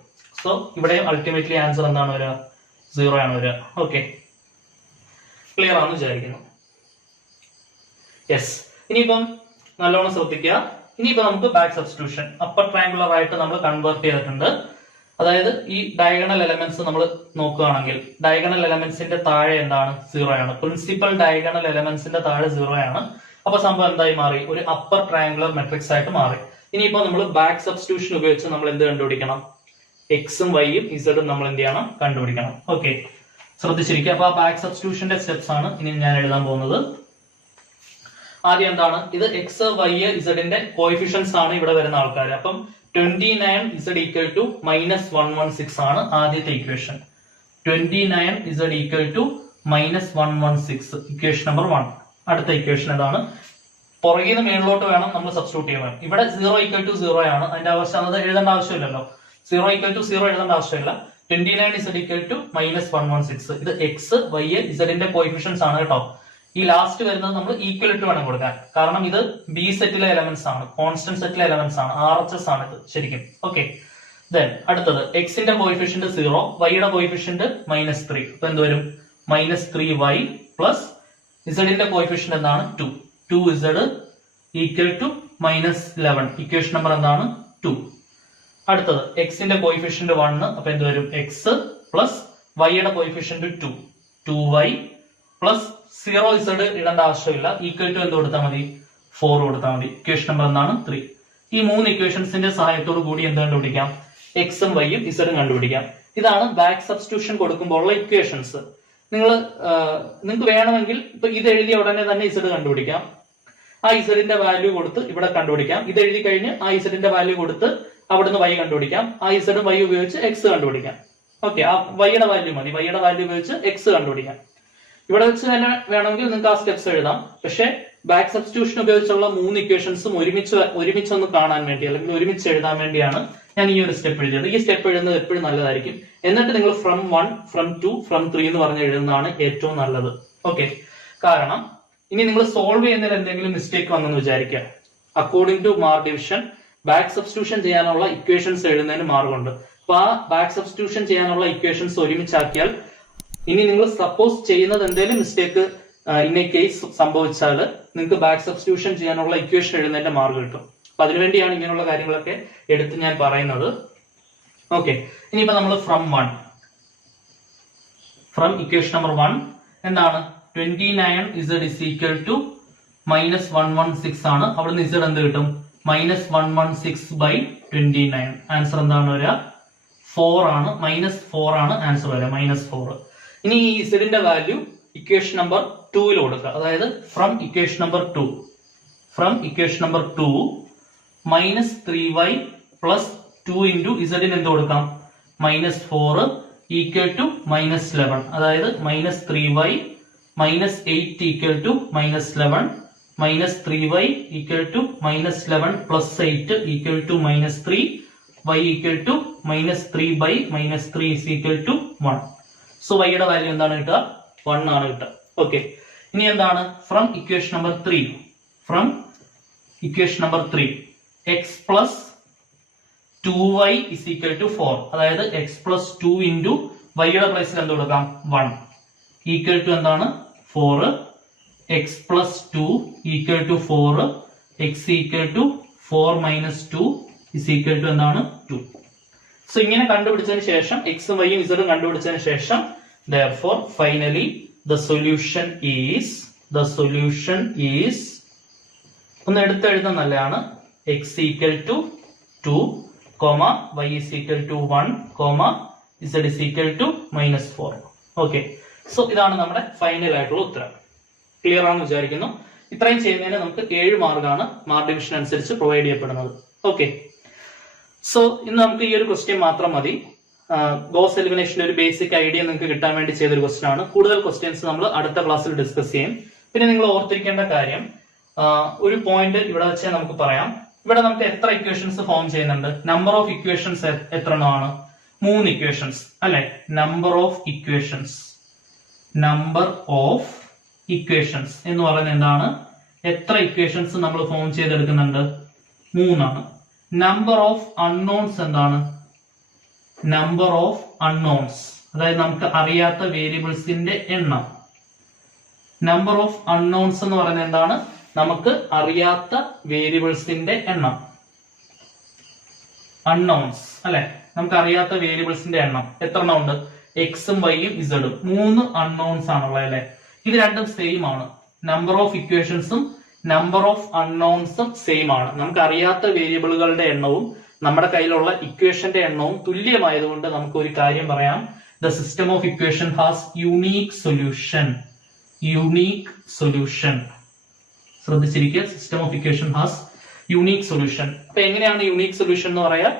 സോ ഇവിടെ അൾട്ടിമേറ്റ്ലി ആൻസർ എന്താണ് വരിക? 0 ആണ് വരിക. ഓക്കെ, ക്ലിയർ ആണെന്ന് വിചാരിക്കുന്നു. യെസ്, ഇനിയിപ്പം നല്ലോണം ശ്രദ്ധിക്കുക. ഇനിയിപ്പോ നമുക്ക് ബാക്ക് സബ്സ്റ്റിറ്റ്യൂഷൻ അപ്പർ ട്രയാങ്കുലർ ആയിട്ട് നമ്മൾ കൺവേർട്ട് ചെയ്തിട്ടുണ്ട്. അതായത് ഈ ഡയഗണൽ എലമെന്റ്സ് നമ്മൾ നോക്കുകയാണെങ്കിൽ ഡയഗണൽ എലമെന്റ്സിന്റെ താഴെ എന്താണ്? 0 ആണ്. പ്രിൻസിപ്പൽ ഡയഗണൽ എലമെന്റ്സിന്റെ താഴെ 0 ആണ്. അപ്പൊ സംഭവം എന്തായി മാറി? ഒരു അപ്പർ ട്രയാങ്കുലർ മെട്രിക്സ് ആയിട്ട് മാറി. ഇനിയിപ്പോ നമ്മൾ ബാക്ക് സബ്സ്റ്റിറ്റ്യൂഷൻ ഉപയോഗിച്ച് നമ്മൾ എന്ത് കണ്ടുപിടിക്കണം? എക്സും വൈയും ഇസഡും നമ്മൾ എന്ത് ചെയ്യണം? കണ്ടുപിടിക്കണം. ഓക്കെ, ശ്രദ്ധിച്ചിരിക്കുക. അപ്പൊ ആ ബാക്ക് സബ്സ്റ്റിറ്റ്യൂഷന്റെ സ്റ്റെപ്സ് ആണ് ഇനി ഞാൻ എഴുതാൻ പോകുന്നത്. ആദ്യം എന്താണ്? ഇത് എക്സ് വൈ ഇസഡിന്റെ കോഎഫിഷ്യൻസ് ആണ് ഇവിടെ വരുന്ന ആൾക്കാർ. അപ്പം 29 z equal to -116 ആണ് ആദ്യത്തെ equation. 29 z equal to -116 equation number 1. അടുത്ത ഇക്വേഷൻ ഏതാണ്? പുറകിൽ നിന്ന് മേളിലോട്ട് വേണം നമ്മൾ സബ്സ്റ്റിറ്റ്യൂട്ട് ചെയ്യാൻ. ഇവിടെ 0 = 0 ആണ്. അതിന്റെ ആവശ്യം എഴുതേണ്ട ആവശ്യമില്ലല്ലോ. 0 = 0 എഴുതേണ്ട ആവശ്യമില്ല. 29 = -116. ഇത് എക്സ് വൈ ഇസഡിന്റെ കോഎഫിഷ്യൻസ് ആണ് കേട്ടോ. ഈ ലാസ്റ്റ് വരുന്നത് നമ്മൾ ഈക്വൽ ടു വേണം കൊടുക്കാൻ. കാരണം ഇത് ബി സെറ്റിലെ എലമെന്റ്സ് ആണ്, കോൺസ്റ്റന്റ് സെറ്റിലെ എലമെന്റ്സ് ആണ്, RHS ആണ് ഇത് ശരിക്കും. ഓക്കെ, ദെൻ അടുത്തത് എക്സിന്റെ കോഎഫിഷ്യന്റ് 0, വൈയുടെ കോഎഫിഷ്യന്റ് -3. അപ്പൊ എന്ത് വരും? -3y പ്ലസ് ഇസഡിന്റെ കോഎഫിഷ്യന്റ് എന്താണ്? 2. 2z = -11. ഇക്വേഷൻ നമ്പർ എന്താണ്? 2. അടുത്തത് എക്സിന്റെ കോഎഫിഷ്യന്റ് 1. അപ്പൊ എന്ത് വരും? എക്സ് പ്ലസ് വൈയുടെ കോഎഫിഷ്യന്റ് 2. 2y പ്ലസ് 0z ഇടേണ്ട ആവശ്യമില്ല. ഈക്വൽ ടു എന്ത് കൊടുത്താൽ മതി? 4 കൊടുത്താൽ മതി. ഇക്വേഷൻ നമ്പർ എന്താണ്? 3. ഈ 3 ഇക്വേഷൻസിന്റെ സഹായത്തോട് കൂടി എന്ത് കണ്ടുപിടിക്കാം? എക്സും വൈയും ഇസഡും കണ്ടുപിടിക്കാം. ഇതാണ് ബാക്ക് സബ്സ്റ്റിറ്റ്യൂഷൻ കൊടുക്കുമ്പോൾ ഉള്ള ഇക്വേഷൻസ്. നിങ്ങൾക്ക് വേണമെങ്കിൽ ഇപ്പൊ ഇത് എഴുതിയ ഉടനെ തന്നെ ഇസഡ് കണ്ടുപിടിക്കാം. ആ ഇസഡിന്റെ വാല്യൂ കൊടുത്ത് ഇവിടെ കണ്ടുപിടിക്കാം. ഇത് എഴുതി കഴിഞ്ഞ് ആ ഇസഡിന്റെ വാല്യൂ കൊടുത്ത് അവിടുന്ന് വൈ കണ്ടുപിടിക്കാം. ആ ഇസഡും വൈ ഉപയോഗിച്ച് എക്സ് കണ്ടുപിടിക്കാം. ഓക്കെ, ആ വൈയുടെ വാല്യൂ മതി. വൈയുടെ വാല്യൂ ഉപയോഗിച്ച് എക്സ് കണ്ടുപിടിക്കാം. ഇവിടെ വെച്ച് തന്നെ വേണമെങ്കിൽ നിങ്ങൾക്ക് ആ സ്റ്റെപ്സ് എഴുതാം. പക്ഷെ ബാക്ക് സബ്സ്റ്റിറ്റ്യൂഷൻ ഉപയോഗിച്ചുള്ള 3 ഇക്വേഷൻസും ഒരുമിച്ചൊന്ന് കാണാൻ വേണ്ടി അല്ലെങ്കിൽ ഒരുമിച്ച് എഴുതാൻ വേണ്ടിയാണ് ഞാൻ ഈ ഒരു സ്റ്റെപ്പ് എഴുതിയത്. ഈ സ്റ്റെപ്പ് എഴുതുന്നത് എപ്പോഴും നല്ലതായിരിക്കും. എന്നിട്ട് നിങ്ങൾ ഫ്രം 1, ഫ്രം 2, ഫ്രം 3 എന്ന് പറഞ്ഞ് എഴുതുന്നതാണ് ഏറ്റവും നല്ലത്. ഓക്കെ, കാരണം ഇനി നിങ്ങൾ സോൾവ് ചെയ്യുന്നതിൽ എന്തെങ്കിലും മിസ്റ്റേക്ക് വന്നെന്ന് വിചാരിക്കുക. According to mark division back substitution ചെയ്യാനുള്ള ഇക്വേഷൻസ് എഴുതുന്നതിന് മാർഗമുണ്ട്. അപ്പൊ ആ ബാക്ക് സബ്സ്റ്റിറ്റ്യൂഷൻ ചെയ്യാനുള്ള ഇക്വേഷൻസ് ഒരുമിച്ചാക്കിയാൽ ഇനി നിങ്ങൾ സപ്പോസ് ചെയ്യുന്നത് എന്തെങ്കിലും മിസ്റ്റേക്ക് ഇൻ എ കേസ് സംഭവിച്ചാൽ നിങ്ങൾക്ക് ബാക്ക് സബ്സ്റ്റിറ്റ്യൂഷൻ ചെയ്യാനുള്ള ഇക്വേഷൻ എഴുതുന്നതിന്റെ മാർഗം കിട്ടും. അപ്പൊ അതിനുവേണ്ടിയാണ് ഇങ്ങനെയുള്ള കാര്യങ്ങളൊക്കെ എടുത്ത് ഞാൻ പറയുന്നത്. ഓക്കെ, ഇനിയിപ്പോ നമ്മൾ ഫ്രം ഇക്വേഷൻ നമ്പർ 1 എന്താണ്? 29z = -116 ആണ്. അവിടുന്ന് z എന്ത് കിട്ടും? -116/29. ആൻസർ എന്താണ് വരിക? 4 ആണ്. -4 ആണ് ആൻസർ വരിക. -4. ഇനി ഈ ഇസഡിന്റെ വാല്യൂ ഇക്വേഷൻ നമ്പർ 2 കൊടുക്കുക. അതായത് from equation number 2 -3y plus 2 into ഇസഡിന് എന്ത് കൊടുക്കാം? -4 = -11. അതായത് -3y -8 = -11 -3y = -11 plus 8 = -3 y = -3/-3 = 1. So വൈയുടെ വാല്യൂ എന്താണ് കിട്ടുക? 1 ആണ് കിട്ടുക. ഓക്കെ, ഇനി എന്താണ്? From equation number 3 x plus 2y = 4. അതായത് x പ്ലസ് 2 ഇൻറ്റു വൈയുടെ പ്ലേസിൽ എന്ത് കൊടുക്കാം? 1 = എന്താണ്? 4. x plus 2 = 4. x = 4 - 2 = എന്താണ്? 2. സോ ഇങ്ങനെ കണ്ടുപിടിച്ചതിന് ശേഷം എക്സും വൈയും ഇസഡും കണ്ടുപിടിച്ചതിന് ശേഷം therefore finally the solution is ഒന്ന് എടുത്തെഴുതാൻ നല്ലതാണ്. x = 2, y = 1, z = -4. Okay, so ഇതാണ് നമ്മുടെ ഫൈനൽ ആയിട്ടുള്ള ഉത്തരം. ക്ലിയർ ആണെന്ന് വിചാരിക്കുന്നു. ഇത്രയും ചെയ്യുന്നതിന് നമുക്ക് 7 മാർക്കാണ് മാർക്ക് ഡിവിഷൻ അനുസരിച്ച് പ്രൊവൈഡ് ചെയ്യപ്പെടുന്നത്. ഓക്കെ, സോ ഇന്ന് നമുക്ക് ഈ ഒരു ക്വസ്റ്റ്യൻ മാത്രം മതി. ഗോസ് എലിമിനേഷന്റെ ഒരു ബേസിക് ഐഡിയ നിങ്ങൾക്ക് കിട്ടാൻ വേണ്ടി ചെയ്തൊരു ക്വസ്റ്റ്യൻ ആണ്. കൂടുതൽ ക്വസ്റ്റ്യൻസ് നമ്മൾ അടുത്ത ക്ലാസ്സിൽ ഡിസ്കസ് ചെയ്യും. പിന്നെ നിങ്ങൾ ഓർത്തിരിക്കേണ്ട കാര്യം, ഒരു പോയിന്റ് ഇവിടെ വെച്ച് നമുക്ക് പറയാം. ഇവിടെ നമുക്ക് എത്ര ഇക്വേഷൻസ് ഫോം ചെയ്യുന്നുണ്ട്? നമ്പർ ഓഫ് ഇക്വേഷൻസ് എത്ര എണ്ണമാണ്? 3 ഇക്വേഷൻസ് അല്ലെ? നമ്പർ ഓഫ് ഇക്വേഷൻസ് എന്ന് പറയുന്നത് എന്താണ്? എത്ര ഇക്വേഷൻസ് നമ്മൾ ഫോം ചെയ്തെടുക്കുന്നുണ്ട്? 3 ആണ്. നമ്പർ ഓഫ് അൺനോൺസ് എന്താണ്? നമ്പർ ഓഫ് അൺനോൺസ്, അതായത് നമുക്ക് അറിയാത്ത വേരിയബിൾസിന്റെ എണ്ണം. നമ്പർ ഓഫ് അൺനോൺസ് എന്ന് പറയുന്നത് എന്താണ്? നമുക്ക് അറിയാത്ത വേരിയബിൾസിന്റെ എണ്ണം. അൺനോൺസ് അല്ലെ? നമുക്ക് അറിയാത്ത വേരിയബിൾസിന്റെ എണ്ണം എത്ര എണ്ണം ഉണ്ട്? എക്സും വൈയും ഇസഡും 3 അൺനോൺസ് ആണുള്ളത് അല്ലെ? ഇത് രണ്ടും സെയിം ആണ്. നമ്പർ ഓഫ് ഇക്വേഷൻസും നമ്പർ ഓഫ് അൺനോൺസും സെയിം ആണ്. നമുക്ക് അറിയാത്ത വേരിയബിളുകളുടെ എണ്ണവും നമ്മുടെ കയ്യിലുള്ള ഇക്വേഷന്റെ എണ്ണവും തുല്യമായതുകൊണ്ട് നമുക്ക് ഒരു കാര്യം പറയാം. The system of equation has unique solution. ശ്രദ്ധിച്ചിരിക്കുക, system of equation has unique solution. അപ്പൊ എങ്ങനെയാണ് യുണീക് സൊല്യൂഷൻ എന്ന് പറയാം?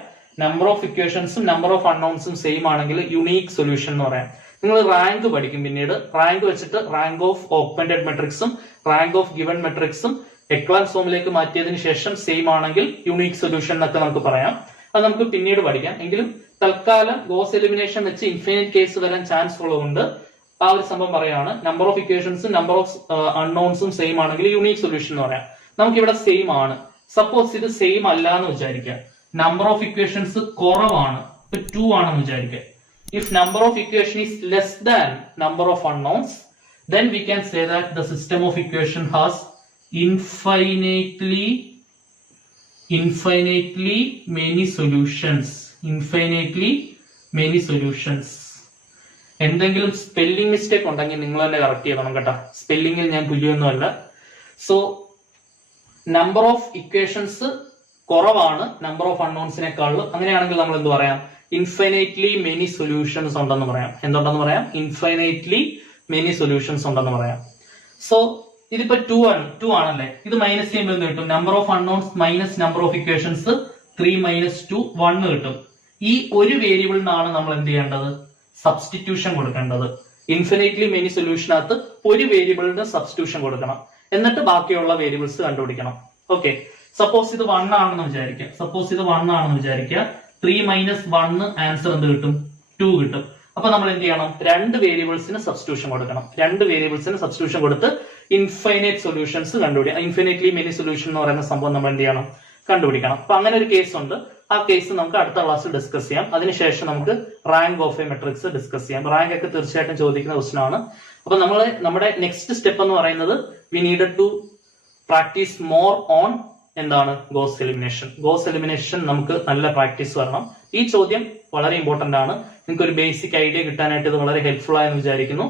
നമ്പർ ഓഫ് ഇക്വേഷൻസും നമ്പർ ഓഫ് അൺനോൺസും സെയിം ആണെങ്കിൽ യുണീക് സൊല്യൂഷൻ എന്ന് പറയാം. നിങ്ങൾ റാങ്ക് പഠിക്കും പിന്നീട്. റാങ്ക് വെച്ചിട്ട് റാങ്ക് ഓഫ് ഓഗ്മെന്റഡ് മെട്രിക്സും റാങ്ക് ഓഫ് ഗിവൺ മെട്രിക്സും എക്ലാൻസ് ഫോമിലേക്ക് മാറ്റിയതിനു ശേഷം സെയിം ആണെങ്കിൽ യുണീക് സൊല്യൂഷൻ എന്നൊക്കെ നമുക്ക് പറയാം. അത് നമുക്ക് പിന്നീട് പഠിക്കാം. എങ്കിലും തൽക്കാലം ഗോസ് എലിമിനേഷൻ വെച്ച് ഇൻഫിനിറ്റ് കേസ് വരാൻ ചാൻസ് ഉള്ളതുകൊണ്ട് ആ ഒരു സംഭവം പറയാണ്. നമ്പർ ഓഫ് ഇക്വേഷൻസും നമ്പർ ഓഫ് അൺനോൺസും സെയിം ആണെങ്കിൽ യുണീക് സൊല്യൂഷൻ എന്ന് പറയാം. നമുക്ക് ഇവിടെ സെയിം ആണ്. സപ്പോസ് ഇത് സെയിം അല്ല എന്ന് വിചാരിക്കുക. നമ്പർ ഓഫ് ഇക്വേഷൻസ് കുറവാണ്, ഇപ്പൊ 2 ആണെന്ന് വിചാരിക്കുക. If number of equation is less than number of unknowns, then we can say that the system of equation has infinitely many solutions. എന്തെങ്കിലും സ്പെല്ലിംഗ് മിസ്റ്റേക്ക് ഉണ്ടെങ്കിൽ നിങ്ങൾ തന്നെ കറക്റ്റ് ചെയ്യണം കേട്ടോ. സ്പെല്ലിംഗിൽ ഞാൻ തുല്യൊന്നുമല്ല. സോ നമ്പർ ഓഫ് ഇക്വേഷൻസ് കുറവാണ് നമ്പർ ഓഫ് അൺനോൺസിനെക്കാളും. അങ്ങനെയാണെങ്കിൽ നമ്മൾ എന്ത് പറയാം? ഇൻഫൈനൈറ്റ്ലി മെനി സൊല്യൂഷൻസ് ഉണ്ടെന്ന് പറയാം. എന്തുണ്ടെന്ന് പറയാം? ഇൻഫൈനൈറ്റ്ലി മെനി സൊല്യൂഷൻസ് ഉണ്ടെന്ന് പറയാം. സോ ഇതിപ്പോ 2 ആണല്ലേ. ഇത് മൈനസ് ചെയ്യുമ്പോൾ എന്ത് കിട്ടും? Number of unknowns minus number of equations 3 minus 2 1 കിട്ടും. ഈ ഒരു വേരിയബിളിനാണ് നമ്മൾ എന്ത് ചെയ്യേണ്ടത്? സബ്സ്റ്റിറ്റ്യൂഷൻ കൊടുക്കേണ്ടത്. ഇൻഫിനിറ്റ്ലി മെനി സൊല്യൂഷനകത്ത് ഒരു വേരിയബിളിന് സബ്സ്റ്റിറ്റ്യൂഷൻ കൊടുക്കണം. എന്നിട്ട് ബാക്കിയുള്ള വേരിയബിൾസ് കണ്ടുപിടിക്കണം. ഓക്കെ, സപ്പോസ് ഇത് 1 ആണെന്ന് വിചാരിക്കുക. 3 മൈനസ് 1 ആൻസർ എന്ത് കിട്ടും? 2 കിട്ടും. അപ്പൊ നമ്മൾ എന്ത് ചെയ്യണം? 2 വേരിയബിൾസിന് സബ്സ്റ്റിറ്റ്യൂഷൻ കൊടുക്കണം. 2 വേരിയബിൾസിന് സബ്സ്റ്റിറ്റ്യൂഷൻ കൊടുത്ത് ഇൻഫൈനൈറ്റ് സൊല്യൂഷൻസ് കണ്ടുപിടിക്കണം. ഇൻഫിനിറ്റ്ലി മെനി സൊല്യൂഷൻ എന്ന് പറയുന്ന സംഭവം നമ്മൾ എന്ത് ചെയ്യണം? കണ്ടുപിടിക്കണം. അപ്പൊ അങ്ങനെ ഒരു കേസ് ഉണ്ട്. ആ കേസ് നമുക്ക് അടുത്ത ക്ലാസ്സിൽ ഡിസ്കസ് ചെയ്യാം. അതിനുശേഷം നമുക്ക് rank of A matrix discuss ചെയ്യാം. റാങ്ക് ഒക്കെ തീർച്ചയായിട്ടും ചോദിക്കുന്ന ക്വസ്റ്റൻ ആണ്. അപ്പൊ നമ്മുടെ നെക്സ്റ്റ് സ്റ്റെപ്പ് എന്ന് പറയുന്നത് we needed to practice more on എന്താണ്? ഗോസ് എലിമിനേഷൻ നമുക്ക് നല്ല പ്രാക്ടീസ് വരണം. ഈ ചോദ്യം വളരെ ഇമ്പോർട്ടന്റ് ആണ്. നിങ്ങൾക്ക് ഒരു ബേസിക് ഐഡിയ കിട്ടാനായിട്ട് ഇത് വളരെ ഹെൽപ്ഫുൾ ആയെന്ന് വിചാരിക്കുന്നു.